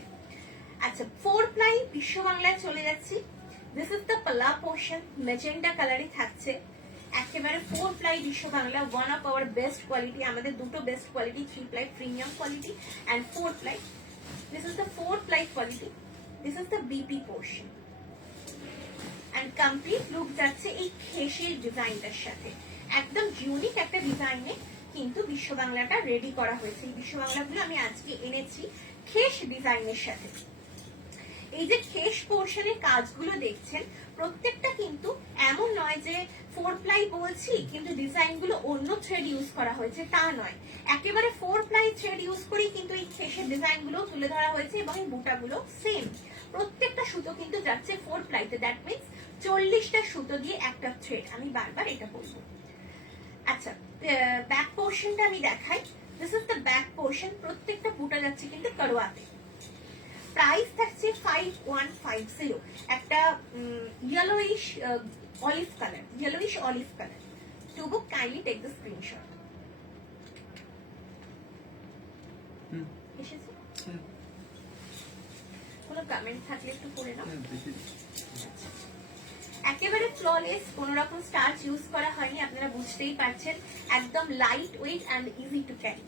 আচ্ছা, 4 প্লাই বিশ্ব বাংলায় চলে যাচ্ছি। দিস ইজ দ্য পাল্লা পোর্শন, মেজেন্ডা কালারই থাকছে, একেবারে 4 প্লাই বিশ্ব Bangla, one of our best quality. আমাদের দুটো best quality, 3 ply premium quality and 4 ply. This is the 4 ply quality, this is the BP portion and complete look যাচ্ছে এই খেসের ডিজাইনটার সাথে। একদম ইউনিক একটা ডিজাইনে কিন্তু বিশ্ব বাংলাটা রেডি করা হয়েছে। এই বিশ্ব বাংলাগুলো আমি আজকে এনেছি খেস ডিজাইনের সাথে। এই যে খেস পোর্শনের কাজগুলো দেখছেন, প্রত্যেকটা কিন্তু এমন নয় যে 4 প্লাই বলছি কিন্তু ডিজাইনগুলো অন্য থ্রেড ইউজ করা হয়েছে, তা নয়। একেবারে 4 প্লাই থ্রেড ইউজ করেই কিন্তু এই খেসের ডিজাইনগুলো তুলে ধরা হয়েছে এবং এই বুটাগুলো সেম। প্রত্যেকটা সুতো কিন্তু যাচ্ছে 4 প্লাইতে, দ্যাট মিনস 40টা সুতো দিয়ে একটা থ্রেড। আমি বারবার এটা বলবো। আচ্ছা, ব্যাক পোর্শনটা আমি দেখাই। This is the back portion, প্রত্যেকটা বুটা যাচ্ছে কিন্তু করোয়াতে। প্রাইস থাকছে 5150, একটা yellowish olive colour, yellowish olive colour. To book kindly take the screenshot. এসেছে? কোনো কমেন্ট থাকলে একটু পড়ে নাও। আচ্ছা। একেবারে ফ্ললেস, কোন রকম স্টার্চ ইউজ করা হয়নি, আপনারা বুঝতেই পারছেন। একদম light weight and easy to carry.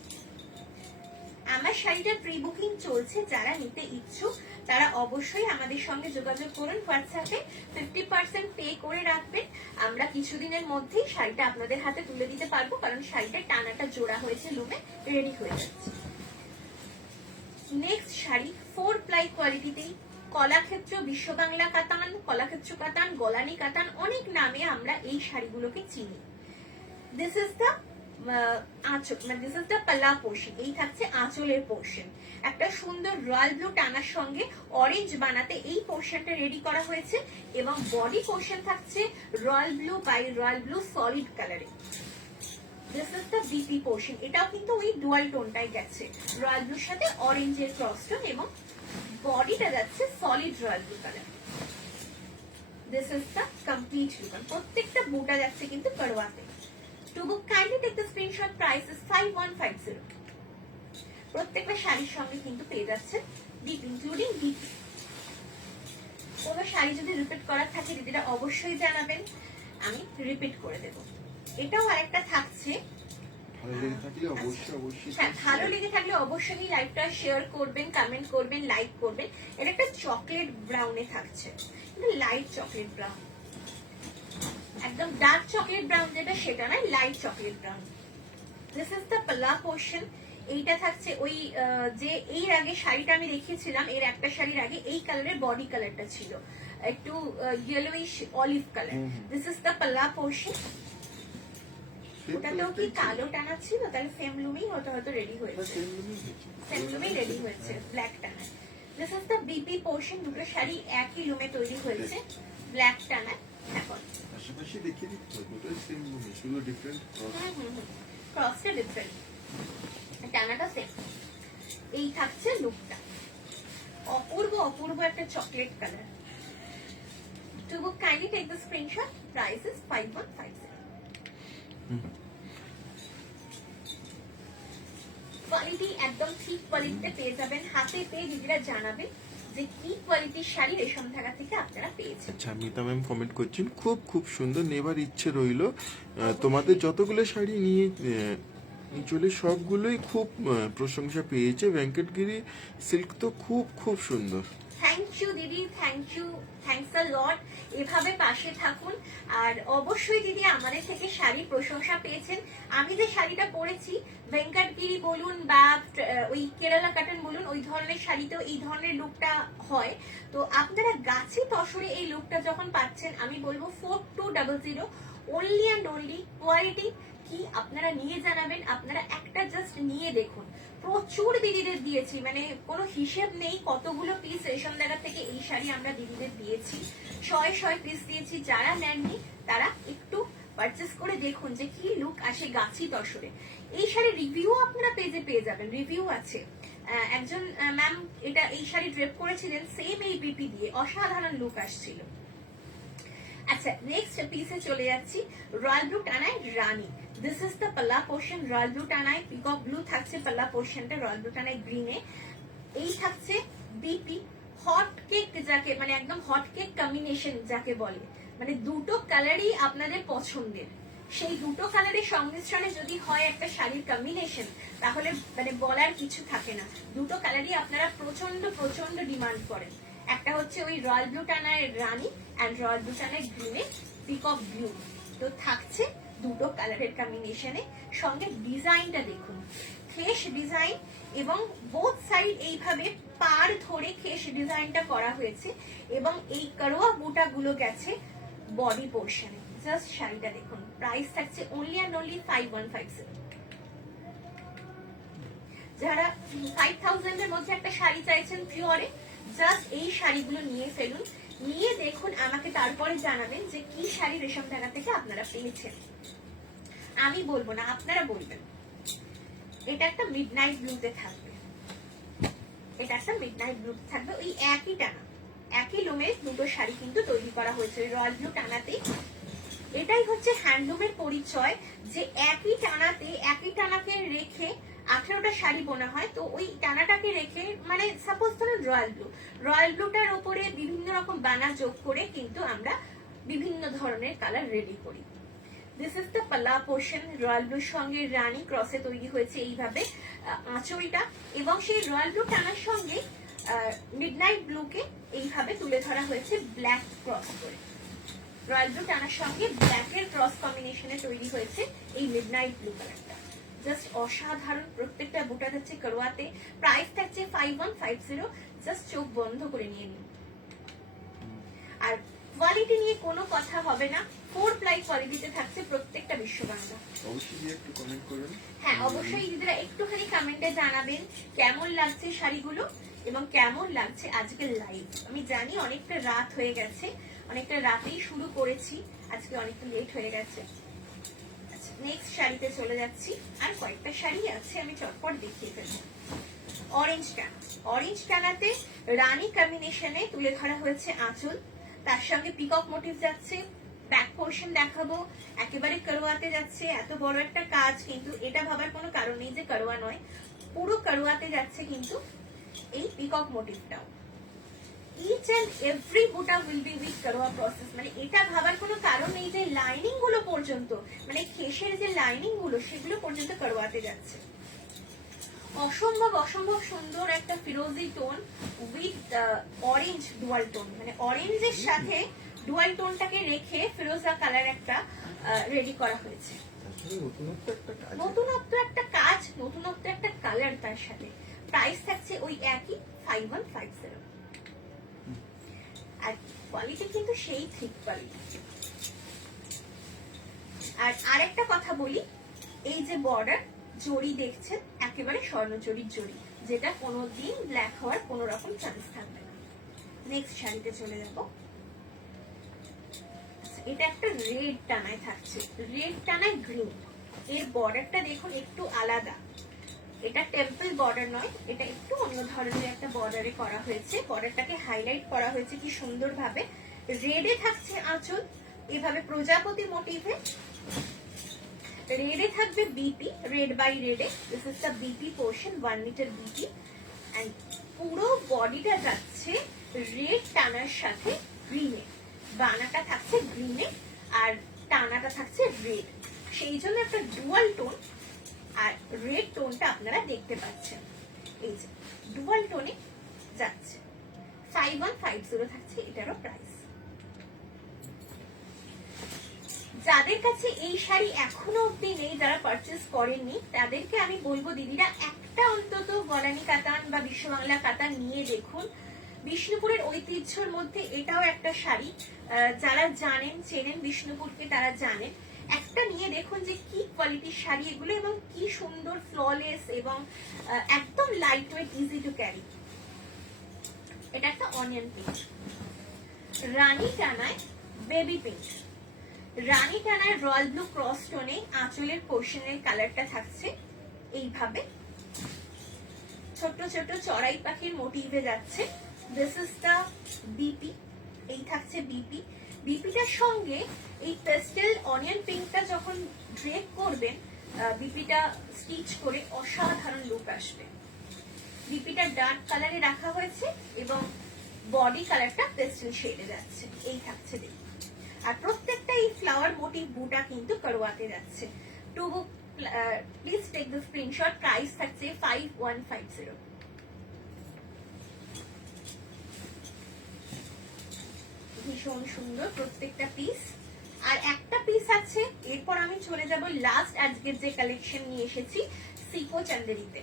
আমার শাড়িটা প্রি বুকিং চলছে, যারা নিতে ইচ্ছুক তারা অবশ্যই আমাদের সঙ্গে যোগাযোগ করুন হোয়াটসঅ্যাপে। 50% পে করে রাখবেন, আমরা কিছুদিনের মধ্যেই শাড়িটা আপনাদের হাতে তুলে দিতে পারবো, কারণ শাড়িটা টানাটা জোড়া হয়েছে, লুমে রেডি হয়ে যাচ্ছে। নেক্সট শাড়ি 4 প্লাই কোয়ালিটিতেই, কলাক্ষেত্র বিশ্ব বাংলা কাতান, কলাক্ষেত্র কাতান, গলানি কাতান, অনেক নামে আমরা এই শাড়িগুলোকে চিনি। দিস ইজ দ্য আঁচল, মানে দিস ইজ দ্য পাল্লা পোর্শন। এই থাকছে আঁচলের পোর্শন, একটা সুন্দর রয়্যাল ব্লু টানার সঙ্গে অরেঞ্জ বানাতে এই পোর্শনটা রেডি করা হয়েছে এবং বডি পোর্শন থাকছে royal blue by royal blue solid কালারে। This is the BP portion, এটাও কিন্তু ওই ডুয়াল টোনটাই গেছে, রয়্যাল ব্লুর সাথে অরেঞ্জের ক্রস টোন এবং বডিটা যাচ্ছে solid royal blue colour. This is the complete look, প্রত্যেকটা বুটা যাচ্ছে কিন্তু করোয়াতে। To book kindly take the screenshot, price is 5150. প্রত্যেকটা শাড়ির সঙ্গে কিন্তু পেয়ে যাচ্ছেন ডিপ, ইনক্লুডিং ডিপ। কোনো শাড়ি যদি রিপিট করার থাকে দিদিরা অবশ্যই জানাবেন, আমি রিপিট করে দেব। এটাও আরেকটা থাকছে, ভালো লেগে থাকলে অবশ্যই হ্যাঁ, ভালো লেগে থাকলে অবশ্যই লাইভটা শেয়ার করবেন, কমেন্ট করবেন, লাইক করবেন। এটা একটা চকলেট ব্রাউনে থাকছে, লাইট চকলেট ব্রাউন, একদম ডার্ক চকলেট ব্রাউন যেটা সেটা নয়, light chocolate brown. This is the পাল্লা পোর্শন। এইটা থাকছে ওই যে এর আগে শাড়িটা আমি দেখিয়েছিলাম, এর একটা শাড়ির আগে এই কালারের বডি কালারটা ছিল একটু yellowish olive colour. This is the পাল্লা পোর্শন। ওটাতেও কি কালো টানা ছিল, তাহলে সেম লুমেই হয়তো রেডি হয়েছে, সেম লুমেই রেডি হয়েছে ব্ল্যাক টানা। This is the BP portion, দুটো শাড়ি একই লুমে তৈরি হয়েছে ব্ল্যাক টানা। এখন পাশাপাশি দেখিয়ে দিচ্ছি, দুটো সেম লুক, শুধু ডিফারেন্ট ক্রসটা ডিফারেন্ট, টানাটা সেম। এই থাকছে লুকটা, অপূর্ব অপূর্ব একটা chocolate colour. To book kindly take the screenshot, price is 5150। Quality একদম ঠিক কোয়ালিটিতে পেয়ে যাবেন, হাতে পেয়ে দিদিরা জানাবেন যে কি কোয়ালিটির শাড়ি রেশম ধাগা থেকে আপনারা পেয়েছেন। আচ্ছা, মিতা ম্যাম কমেন্ট করছেন খুব খুব সুন্দর, নেবার ইচ্ছে রইলো। তোমাদের যতগুলো শাড়ি নিয়ে চলে সবগুলোই খুব প্রশংসা পেয়েছে। ভেঙ্কটগিরি সিল্ক তো খুব খুব সুন্দর। থ্যাংক ইউ দিদি, থ্যাংক ইউ, থ্যাংকস আ লট। এভাবে পাশে থাকুন। আর অবশ্যই দিদি আমাদের থেকে শাড়ি প্রশংসা পেয়েছেন। আমি যে শাড়িটা পরেছি, ভেঙ্কটগিরি বলুন বা ওই কেরালা কাটন বলুন, ওই ধরনের শাড়িতেও এই ধরনের লুকটা হয়। তো আপনারা গাছি তসরে এই লুকটা যখন পাচ্ছেন, আমি বলবো 4200 অনলি অ্যান্ড অনলি। কোয়ালিটি কি আপনারা নিয়ে জানাবেন, আপনারা একটা জাস্ট নিয়ে দেখুন। প্রচুর দিদিদের দিয়েছি, মানে কোনো হিসেব নেই কতগুলো পিস রেশম ধাগা থেকে এই শাড়ি আমরা দিদিদের দিয়েছি, 100 পিস দিয়েছি। যারা নেননি তারা একটু পারচেস করে দেখুন যে কি লুক আসে গাছি তসরে। এই শাড়ির রিভিউ আপনারা পেজে পেয়ে যাবেন, রিভিউ আছে। একজন ম্যাম এটা এই শাড়ি ড্রেপ করেছিলেন সেম এই বিপি দিয়ে, অসাধারণ লুক আসছিল। আচ্ছা, নেক্সট পিসে চলে যাচ্ছি, রয়্যাল ব্লু টানায় রানী। দিস ইজ দ্য পাল্লা পোর্শন, রয়্যাল ব্লু টানায় পিকক ব্লু থাকছে পাল্লা পোর্শনটা, রয়্যাল ব্লু টানায় গ্রিনে। এই থাকছে বিপি হট কেক, যাকে মানে একদম হট কেক কম্বিনেশন যাকে বলে, মানে দুটো কালারই আপনাদের পছন্দের, সেই দুটো কালারের সংমিশ্রণে যদি হয় একটা শাড়ির কম্বিনেশন, তাহলে মানে বলার কিছু থাকে না। দুটো কালারই আপনারা প্রচন্ড প্রচন্ড ডিমান্ড করেন। একটা হচ্ছে ওই রয়্যাল ব্লু টানায় রানী অ্যান্ড রয়্যাল ব্লু টানায় গ্রিনে পিকক ব্লু, তো থাকছে দুটো কালারের কম্বিনেশনে। সঙ্গে ডিজাইনটা দেখুন, খেস ডিজাইন, এবং বোথ সাইড এইভাবে পার ধরে খেস ডিজাইনটা করা হয়েছে, এবং এই করোয়া বুটা গুলো গেছে বডি পোর্শনে। জাস্ট শাড়িটা দেখুন, প্রাইস থাকছে অনলি অ্যান্ড অনলি 5150। যারা 5000 এর মধ্যে একটা শাড়ি চাইছেন পিওরে, জাস্ট এই শাড়িগুলো নিয়ে ফেলুন, নিয়ে দেখুন, আমাকে তারপরে জানাবেন যে কি শাড়ি রেশম টাকা থেকে আপনারা পেয়েছেন। আমি বলবো না, আপনারা বলবেন। এটা একটা মিডনাইট ব্লুতে থাকবে, এটা একটা মিডনাইট ব্লু থাকবে, ওই একই টানা একই লোমের দুটো শাড়ি কিন্তু তৈরি করা হয়েছে রয়্যাল ব্লু টানাতে। এটাই হচ্ছে হ্যান্ডলুমের পরিচয়, যে একই টানাকে রেখে 18টা শাড়ি বোনা হয়। তো ওই টানাটাকে রেখে, মানে সাপোজ ধরুন রয়্যাল ব্লুটার ওপরে বিভিন্ন রকম বানা যোগ করে কিন্তু আমরা বিভিন্ন ধরনের কালার রেডি করি। দিস ইজ দ্য পাল্লা পোর্শন, রয়্যাল ব্লুর সঙ্গে রানী ক্রসে তৈরি হয়েছে এইভাবে আঁচলটা, এবং সেই রয়্যাল ব্লু টানার সঙ্গে মিডনাইট ব্লুকে এইভাবে তুলে ধরা হয়েছে ব্ল্যাক ক্রস করে। রয়্যাল ব্লু টানার সঙ্গে ব্ল্যাকের ক্রস কম্বিনেশনে তৈরি হয়েছে এই মিডনাইট ব্লু কালারটা। জাস্ট অসাধারণ, প্রত্যেকটা বুটা যাচ্ছে করোয়াতে। প্রাইস থাকছে 5150, জাস্ট চোখ বন্ধ করে নিয়ে নিন। আর কোয়ালিটি নিয়ে কোনো কথা হবে না, 4 প্লাই কোয়ালিটিতে থাকছে প্রত্যেকটা বিশ্ববাংলা। অবশ্যই একটু কমেন্ট করবেন। হ্যাঁ, অবশ্যই দিদিরা একটুখানি কমেন্টে জানাবেন কেমন লাগছে শাড়িগুলো এবং কেমন লাগছে আজকের লাইভ। আমি জানি অনেকটা রাত হয়ে গেছে, অনেকটা রাতেই শুরু করেছি, আজকে অনেকটা লেট হয়ে গেছে। আচ্ছা, নেক্সট শাড়িতে চলে যাচ্ছি। আর কয়েকটা শাড়ি আছে, আমি চটপট দেখিয়ে ফেলবো। অরেঞ্জ টানাতে রানী কম্বিনেশনে তুলে ধরা হয়েছে আঁচল, তার সঙ্গে পিকক মোটিভ যাচ্ছে। ব্যাক পোর্শন দেখাবো, একেবারে করোয়াতে যাচ্ছে। এত বড় একটা কাজ, কিন্তু এটা ভাবার কোনো কারণ নেই যে করোয়া নয়, পুরো করোয়াতে যাচ্ছে কিন্তু এই পিকক মোটিভটাও। ইচ এন্ড এভরি বুটা উইল বি উইথ করোয়া প্রসেস, মানে এটা ভাবার কোনো কারণ নেই যে লাইনিং গুলো পর্যন্ত, মানে খেসের যে লাইনিং গুলো সেগুলো পর্যন্ত করোয়াতে যাচ্ছে। অসম্ভব সুন্দর একটা ফিরোজি tone with orange dual tone, মানে অরেঞ্জের সাথে ডুয়াল টোনটাকে রেখে ফিরোজা কালার একটা রেডি করা হয়েছে। নতুনত্ব একটা কাজ, নতুনত্ব একটা কালার তার সাথে। প্রাইস থাকছে ওই একই 5150। আর কোয়ালিটি কিন্তু সেই ঠিক কোয়ালিটি। আর আরেকটা কথা বলি, এই যে বর্ডার জড়ি দেখছেন, একেবারে স্বর্ণজড়ির জড়ি, যেটা কোনোদিন ব্ল্যাক হওয়ার কোনো রকম চান্স থাকবে না। নেক্সট শাড়িতে চলে যাব। এটা একটা রেড টানায় থাকছে, রেড টানায় গ্রিন। এর বর্ডারটা দেখুন একটু আলাদা, এটা টেম্পল বর্ডার নয়, এটা একটু অন্য ধরনের একটা বর্ডারে করা হয়েছে। বর্ডারটাকে হাইলাইট করা হয়েছে কি সুন্দর ভাবে। রেডে থাকছে আঁচল এভাবে প্রজাপতি মোটিভে, রেডে থাকবে বিপি, রেড বাই রেডে। This is the BP portion, 1 metre BP, and পুরো বডিটা যাচ্ছে রেড টানার সাথে গ্রিনে। বানাটা থাকছে গ্রিনে আর টানাটা থাকছে রেড, সেই জন্য একটা ডুয়াল টোন। আর রেড টোনটা আপনারা দেখতে পাচ্ছেন, এই যে ডুয়াল টোনে যাচ্ছে। 5150 থাকছে এটারও প্রাইস। যাদের কাছে এই শাড়ি এখনো অব্দি নেই, যারা পারচেস করেননি, তাদেরকে আমি বলবো দিদিরা একটা অন্তত গলানি কাতান বা বিশ্ববাংলা কাতান নিয়ে দেখুন। বিষ্ণুপুরের ঐতিহ্যের মধ্যে এটাও একটা শাড়ি, যারা জানেন চেনেন বিষ্ণুপুরকে তারা জানেন। একটা নিয়ে দেখুন যে কি কোয়ালিটির শাড়ি এগুলো, এবং কি সুন্দর ফ্ললেস এবং একদম light weight, easy to carry. এটা একটা অনিয়ন পিঙ্ক, রানী টানায় বেবি পিঙ্ক। রানী টানায় রয়্যাল ব্লু ক্রস টোনে আঁচলের পোর্শনের কালারটা থাকছে এইভাবে, ছোট ছোট চড়াই পাখির মোটিভে যাচ্ছে। দিস ইজ দ্য বিপি, এই থাকছে বিপি। বিপিটার সঙ্গে এই পেস্টেল অনিয়ন পিঙ্কটা যখন ড্রেপ করবেন, বিপিটা স্টিচ করে অসাধারণ লুক আসবে। বিপিটা ডার্ক কালারে রাখা হয়েছে এবং বডি কালারটা পেস্টেল শেডে যাচ্ছে। এই থাকছে দেখুন। আর প্রত্যেকটা এই ফ্লাওয়ার মোটিভ বুটা কিন্তু করওয়াতে যাচ্ছে। To book please take the screenshot. Price থাকছে 5150। ভীষণ সুন্দর প্রত্যেকটা পিস। আর একটা পিস আছে, এরপর আমি চলে যাব লাস্ট আজকের যে কালেকশন নিয়ে এসেছি সিকো চান্দেরিতে।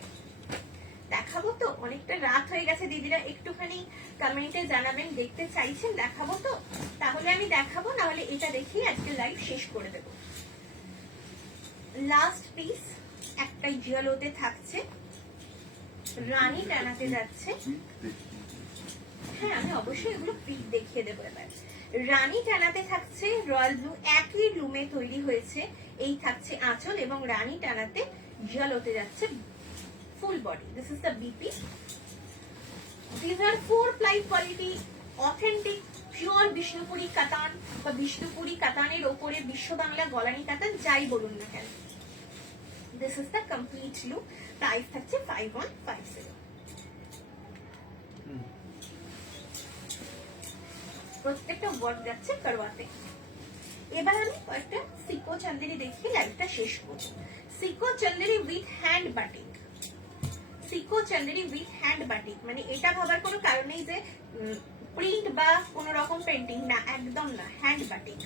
দেখাবো তো? অনেকটা রাত হয়ে গেছে দিদিরা, একটুখানি কমেন্টে জানাবেন দেখতে চাইছেন দেখাবো তো? তাহলে আমি দেখাবো, না হলে এটা দেখেই আজকে লাইভ শেষ করে দেব। লাস্ট পিস একটা জিয়ালোতে থাকছে, রানী টানাতে যাচ্ছে। হ্যাঁ, আমি অবশ্যই এগুলো পিক দেখিয়ে দেবো এবার। রানী টানাতে থাকছে রয়্যাল ব্লু, একই লুমে তৈরি হয়েছে। এই থাকছে আঁচল এবং রানী টানাতে জিয়ালোতে যাচ্ছে ফুল body. This is the BP. These are 4-ply quality, authentic, pure Bishnupuri কাতান বা বিষ্ণুপুরি কাতানের ওপরে বিশ্ব বাংলা গলানি কাতান যাই বলুন না কেন। This is the complete look. Price থাকছে 5150। প্রত্যেকটা ওয়ার্ক যাচ্ছে করওয়াতে। এবার আমি কয়েকটা সিকো চান্দেরি দেখিয়ে লাইভটা শেষ করব। Sico Chanderi with hand batik. Sico Chanderi with hand batik মানে এটা ভাবার কোনো কারণ নেই যে প্রিন্ট বা কোন রকম পেন্টিং, না, একদম না, হ্যান্ড বাটিক।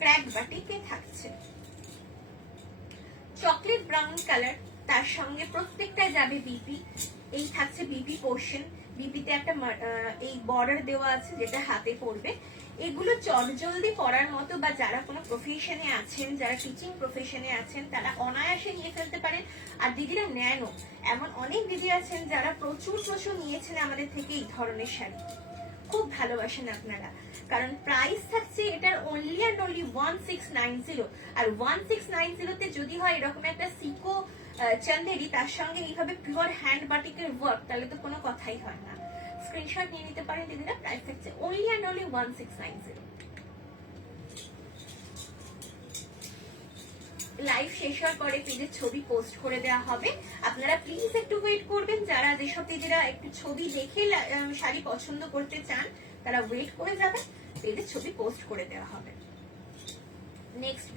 ক্র্যাক বাটিকে থাকছে চকলেট ব্রাউন কালার, তার সঙ্গে প্রত্যেকটা যাবে বিপি। এই থাকছে বিপি পোর্শন। বিপিতে একটা এই বর্ডার দেওয়া আছে যেটা হাতে পড়বে। এগুলো চটজলদি পরার মতো, বা যারা কোনো প্রফেশনে আছেন, যারা টিচিং প্রফেশনে আছেন, তারা অনায়াসে নিয়ে ফেলতে পারেন। আর দিদিরা নেনও, এমন অনেক দিদি আছেন যারা প্রচুর নিয়েছেন আমাদের থেকে এই ধরনের শাড়ি। খুব ভালোবাসেন আপনারা, কারণ প্রাইস থাকছে এটার অনলি অ্যান্ড অনলি 1690। আর 1690 তে যদি হয় এরকম একটা সিকো চান্দেরি, তার সঙ্গে এইভাবে পিওর হ্যান্ড বাটিকের ওয়ার্ক, তাহলে তো কোনো কথাই হয় না। স্ক্রিনশট নিয়ে নিতে পারেন দিদিরা। প্রাইস থাকছে অনলি অ্যান্ড অনলি 1690। লাইভ শেষ হওয়ার পরে পেজের ছবি পোস্ট করে দেওয়া হবে। আপনারা প্লিজ একটু ওয়েট করবেন। যারা যেসব পেজেরা একটু ছবি দেখে শাড়ি পছন্দ করতে চান, তারা ওয়েট করে যাবেন, পেজের ছবি পোস্ট করে দেওয়া হবে। নেক্সট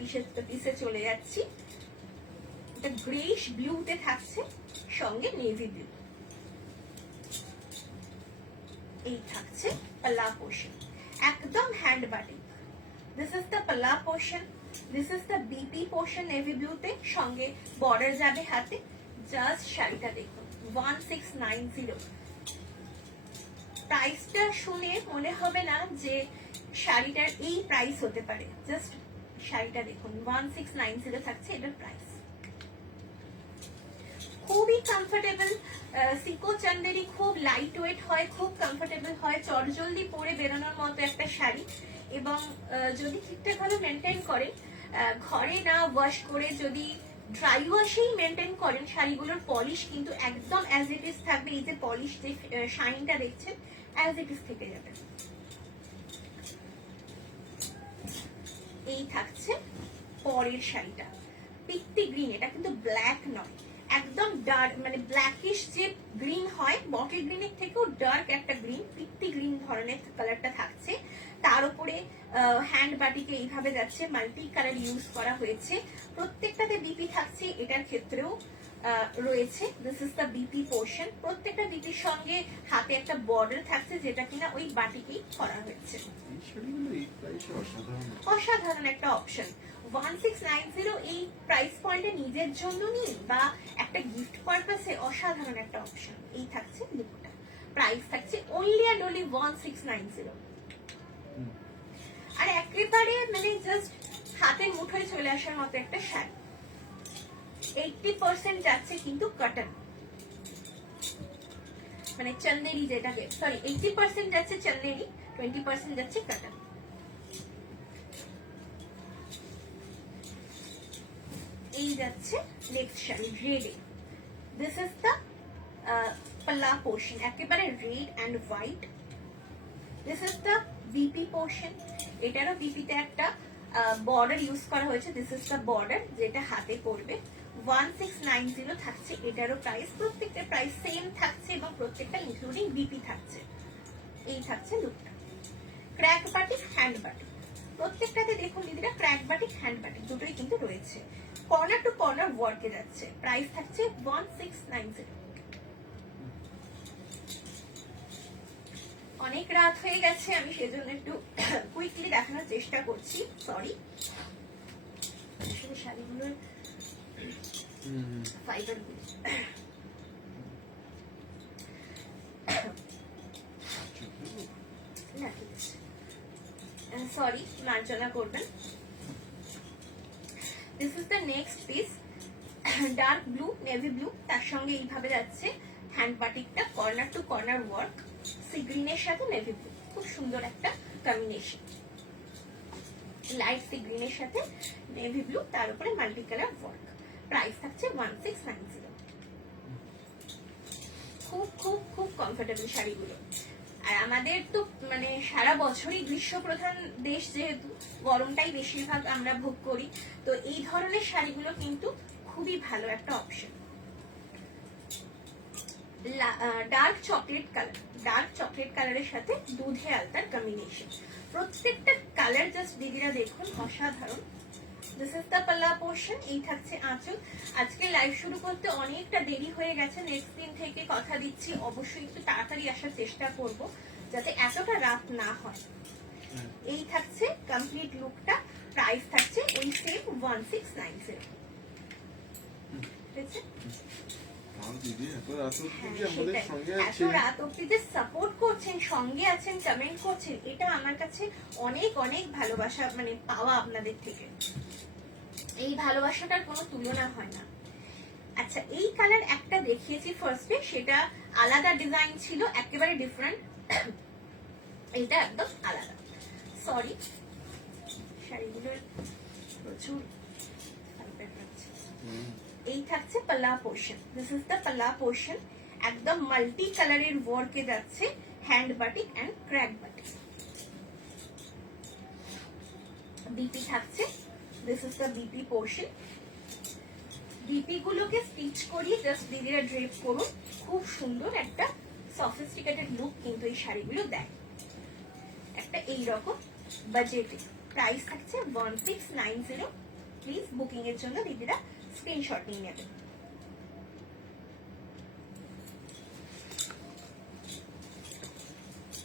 পিসে চলে যাচ্ছি। এটা গ্রেইশ ব্লুতে থাকছে, সঙ্গে নেভি ব্লু। এই থাকছে পাল্লা পোর্শন, একদম hand batik. This is the পাল্লা portion, this is the BP portion navy ব্লুতে, সঙ্গে বর্ডার যাবে হাতে। জাস্ট শাড়িটা দেখুন, 1690। প্রাইসটা শুনে মনে হবে না যে শাড়িটার এই প্রাইস হতে পারে। জাস্ট শাড়িটা দেখুন, 1690 থাকছে এটার প্রাইস। খুবই কমফোর্টেবল। সিকো চান্দেরি খুব লাইট ওয়েট হয়, খুব কমফোর্টেবল হয়, চটজলদি পরে বেরোনোর মতো একটা শাড়ি। এবং যদি ঠিকঠাক ভাবে মেনটেন করে, ঘরে না ওয়াশ করে যদি ড্রাই ওয়াশেই মেনটেন করেন, শাড়িগুলোর পলিশ কিন্তু একদম অ্যাজ ইট ইজ থাকবে। এই যে পলিশ, যে শাইনটা দেখছেন, অ্যাজ ইট ইজ থেকে যাবে। এই থাকছে পরের শাড়িটা, পিত্তি গ্রিন। এটা কিন্তু ব্ল্যাক নয়, একদম ডার্ক, মানে ব্ল্যাকিশ যে গ্রিন হয়, বটল গ্রিনের থেকেও ডার্ক একটা গ্রিন, পিত্তি গ্রিন ধরনের কালারটা থাকছে। তার উপরে হ্যান্ড বাটিকে এইভাবে যাচ্ছে, মাল্টি কালার ইউজ করা হয়েছে। প্রত্যেকটাতে বিপি থাকছে, এটার ক্ষেত্রেও রয়েছে। This is the BP portion. প্রত্যেকটা বিপির সঙ্গে হাতে একটা বর্ডার থাকছে, যেটা কিনা ওই বাটিকেই করা হয়েছে। অসাধারণ একটা অপশন। 1690 এই প্রাইস পয়েন্টে নিজের জন্য নিন বা একটা গিফট পারপাসে অসাধারণ একটা অপশন। এই থাকছে লুকটা। প্রাইস থাকছে অনলি অ্যান্ড অনলি 1690। আর একেবারে মানে জাস্ট হাতের মুঠোয় চলে আসার মতো একটা শাড়ি। 80% যাচ্ছে কিন্তু কটন, মানে চন্দেরি যেটাকে, সরি 80% যাচ্ছে চন্দেরি, 20% যাচ্ছে কটন। এই যাচ্ছে নেক্সট শাড়ি রেডে। দিস ইজ দ্য পাল্লা পোর্শন, একেবারে red and white. This is the BP portion, এটারও বিপিতে একটা বর্ডার ইউজ করা হয়েছে। দিস ইজ দ্য বর্ডার যেটা হাতে পড়বে। 1690 থাকছে এটারও প্রাইস। প্রত্যেকটা প্রাইস সেম থাকছে এবং প্রত্যেকটা ইনক্লুডিং বিপি থাকছে। এই থাকছে লুকটা। ক্র্যাক বাটিক, হ্যান্ড বাটিক, প্রত্যেকটাতে দেখুন দিদিরা ক্র্যাক বাটিক, হ্যান্ড বাটিক দুটোই কিন্তু রয়েছে। কর্নার টু কর্নার ওয়ার্কে যাচ্ছে। প্রাইস থাকছে 1690। অনেক রাত হয়ে গেছে, আমি সেজন্য একটু কুইকলি দেখানোর চেষ্টা করছি, সরি। আসলে শাড়িগুলোর ফাইবার গুলো না, ঠিক আছে, সরি, মার্জনা করবেন। This is the next piece, dark blue, navy blue, তার সঙ্গে এইভাবে যাচ্ছে হ্যান্ড বাটিকটা, corner to corner work, sea গ্রিনের সাথে নেভি ব্লু, খুব সুন্দর একটা কম্বিনেশন। লাইট সি গ্রিনের সাথে নেভি ব্লু, তার উপরে মাল্টি কালার ওয়ার্ক। প্রাইস থাকছে 1690। খুব খুব খুব কমফোর্টেবল শাড়িগুলো। আর আমাদের তো মানে সারা বছরই গ্রীষ্ম প্রধান দেশ, যেহেতু গরমটাই বেশিরভাগ আমরা ভোগ করি, তো এই ধরনের শাড়িগুলো কিন্তু খুবই ভালো একটা option. Dark chocolate colour, dark chocolate কালারের সাথে দুধে আলতার কম্বিনেশন। প্রত্যেকটা কালার জাস্ট দিদিরা দেখুন, অসাধারণ। দিস ইজ দ্য পাল্লা পোর্শন, এই থাকছে আঁচল। আজকে লাইভ শুরু করতে অনেকটা দেরি হয়ে গেছে, নেক্সট দিন থেকে কথা দিচ্ছি অবশ্যই একটু তাড়াতাড়ি আসার চেষ্টা করব, যাতে এতটা রাত না হয়। এই থাকছে কমপ্লিট লুকটা। প্রাইস থাকছে ওই সেম 1690। ঠিক আছে, দিদি এত রাত অবধি হ্যাঁ, আমাদের সেটাই। সঙ্গে এত আছে। রাত অব্দি যে সাপোর্ট করছেন, সঙ্গে আছেন, কমেন্ট করছেন, এটা আমার কাছে অনেক অনেক ভালোবাসা, মানে পাওয়া আপনাদের থেকে। এই ভালোবাসাটার কোনো তুলনা হয় না। আচ্ছা, এই কালার একটা দেখিয়েছি ফার্স্টে, সেটা আলাদা ডিজাইন ছিল, একেবারে ডিফারেন্ট। এটা একদম আলাদা। সরি, শাড়িগুলোর প্রচুর ফাইবার আছে। এই থাকছে পাল্লা পোর্শন। দিস ইজ দ্য পাল্লা পোর্শন, একদম মাল্টি কালারের ওয়ার্কে যাচ্ছে, hand batik and crack batik. BP থাকছে, this is the BP portion. BP গুলোকে স্টিচ করিয়ে জাস্ট দিদিরা ড্রেপ করুন, খুব সুন্দর একটা সফিস্টিকেটেড লুক কিন্তু এই শাড়িগুলো দেয়। একটা এইরকম বাজেটে প্রাইস থাকছে 1690। প্লিজ বুকিং এর জন্য দিদিরা স্ক্রিনশট নিয়ে নেবেন।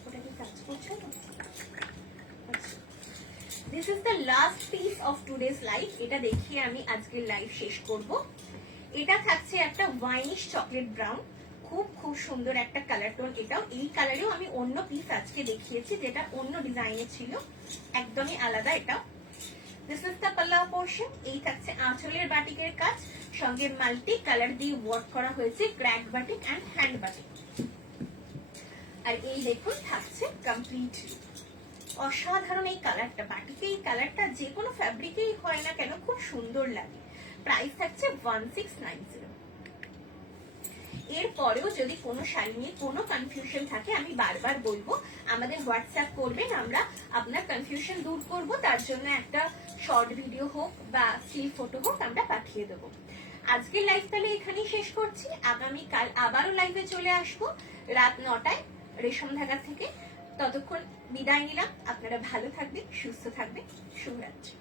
ওটা কি কাজ করছে না? This is the last piece of today's live. এটা দেখিয়ে আমি আজকের লাইভ শেষ করব। এটা থাকছে একটা ওয়াইনিশ চকলেট ব্রাউন, খুব খুব সুন্দর একটা কালার টোন। এটাও এই কালারেও আমি অন্য পিস আজকে দেখিয়েছি, যেটা অন্য ডিজাইনে ছিল, একদমই আলাদা এটাও। দিস ইজ দ্য পাল্লা পোর্শন। এই থাকছে আঁচলের বাটিকের কাজ, সঙ্গে মাল্টি কালার দিয়ে ওয়ার্ক করা হয়েছে, crack batik and hand batik. আর এই দেখুন থাকছে কমপ্লিট। অসাধারণ এই কালারটা, বাটিকে এই কালারটা যে কোনো ফ্যাব্রিকেই হয় না কেন খুব সুন্দর লাগে। প্রাইস থাকছে 1690। এরপরেও যদি কোনো শাড়ি নিয়ে কোনো কনফিউশন থাকে, আমি বারবার বলবো আমাদের হোয়াটসঅ্যাপ করবেন, আমরা আপনার কনফিউশন দূর করব। তার জন্য একটা শর্ট ভিডিও হোক বা স্টিল ফটো হোক আমরা পাঠিয়ে দেবো। আজকের লাইভ তাহলে এখানেই শেষ করছি। আগামীকাল আবারও লাইভে চলে আসবো রাত 9টায় রেশম ধাগা থেকে। ততক্ষণ বিদায় নিলাম। আপনারা ভালো থাকবেন, সুস্থ থাকবেন। শুভরাত্রি।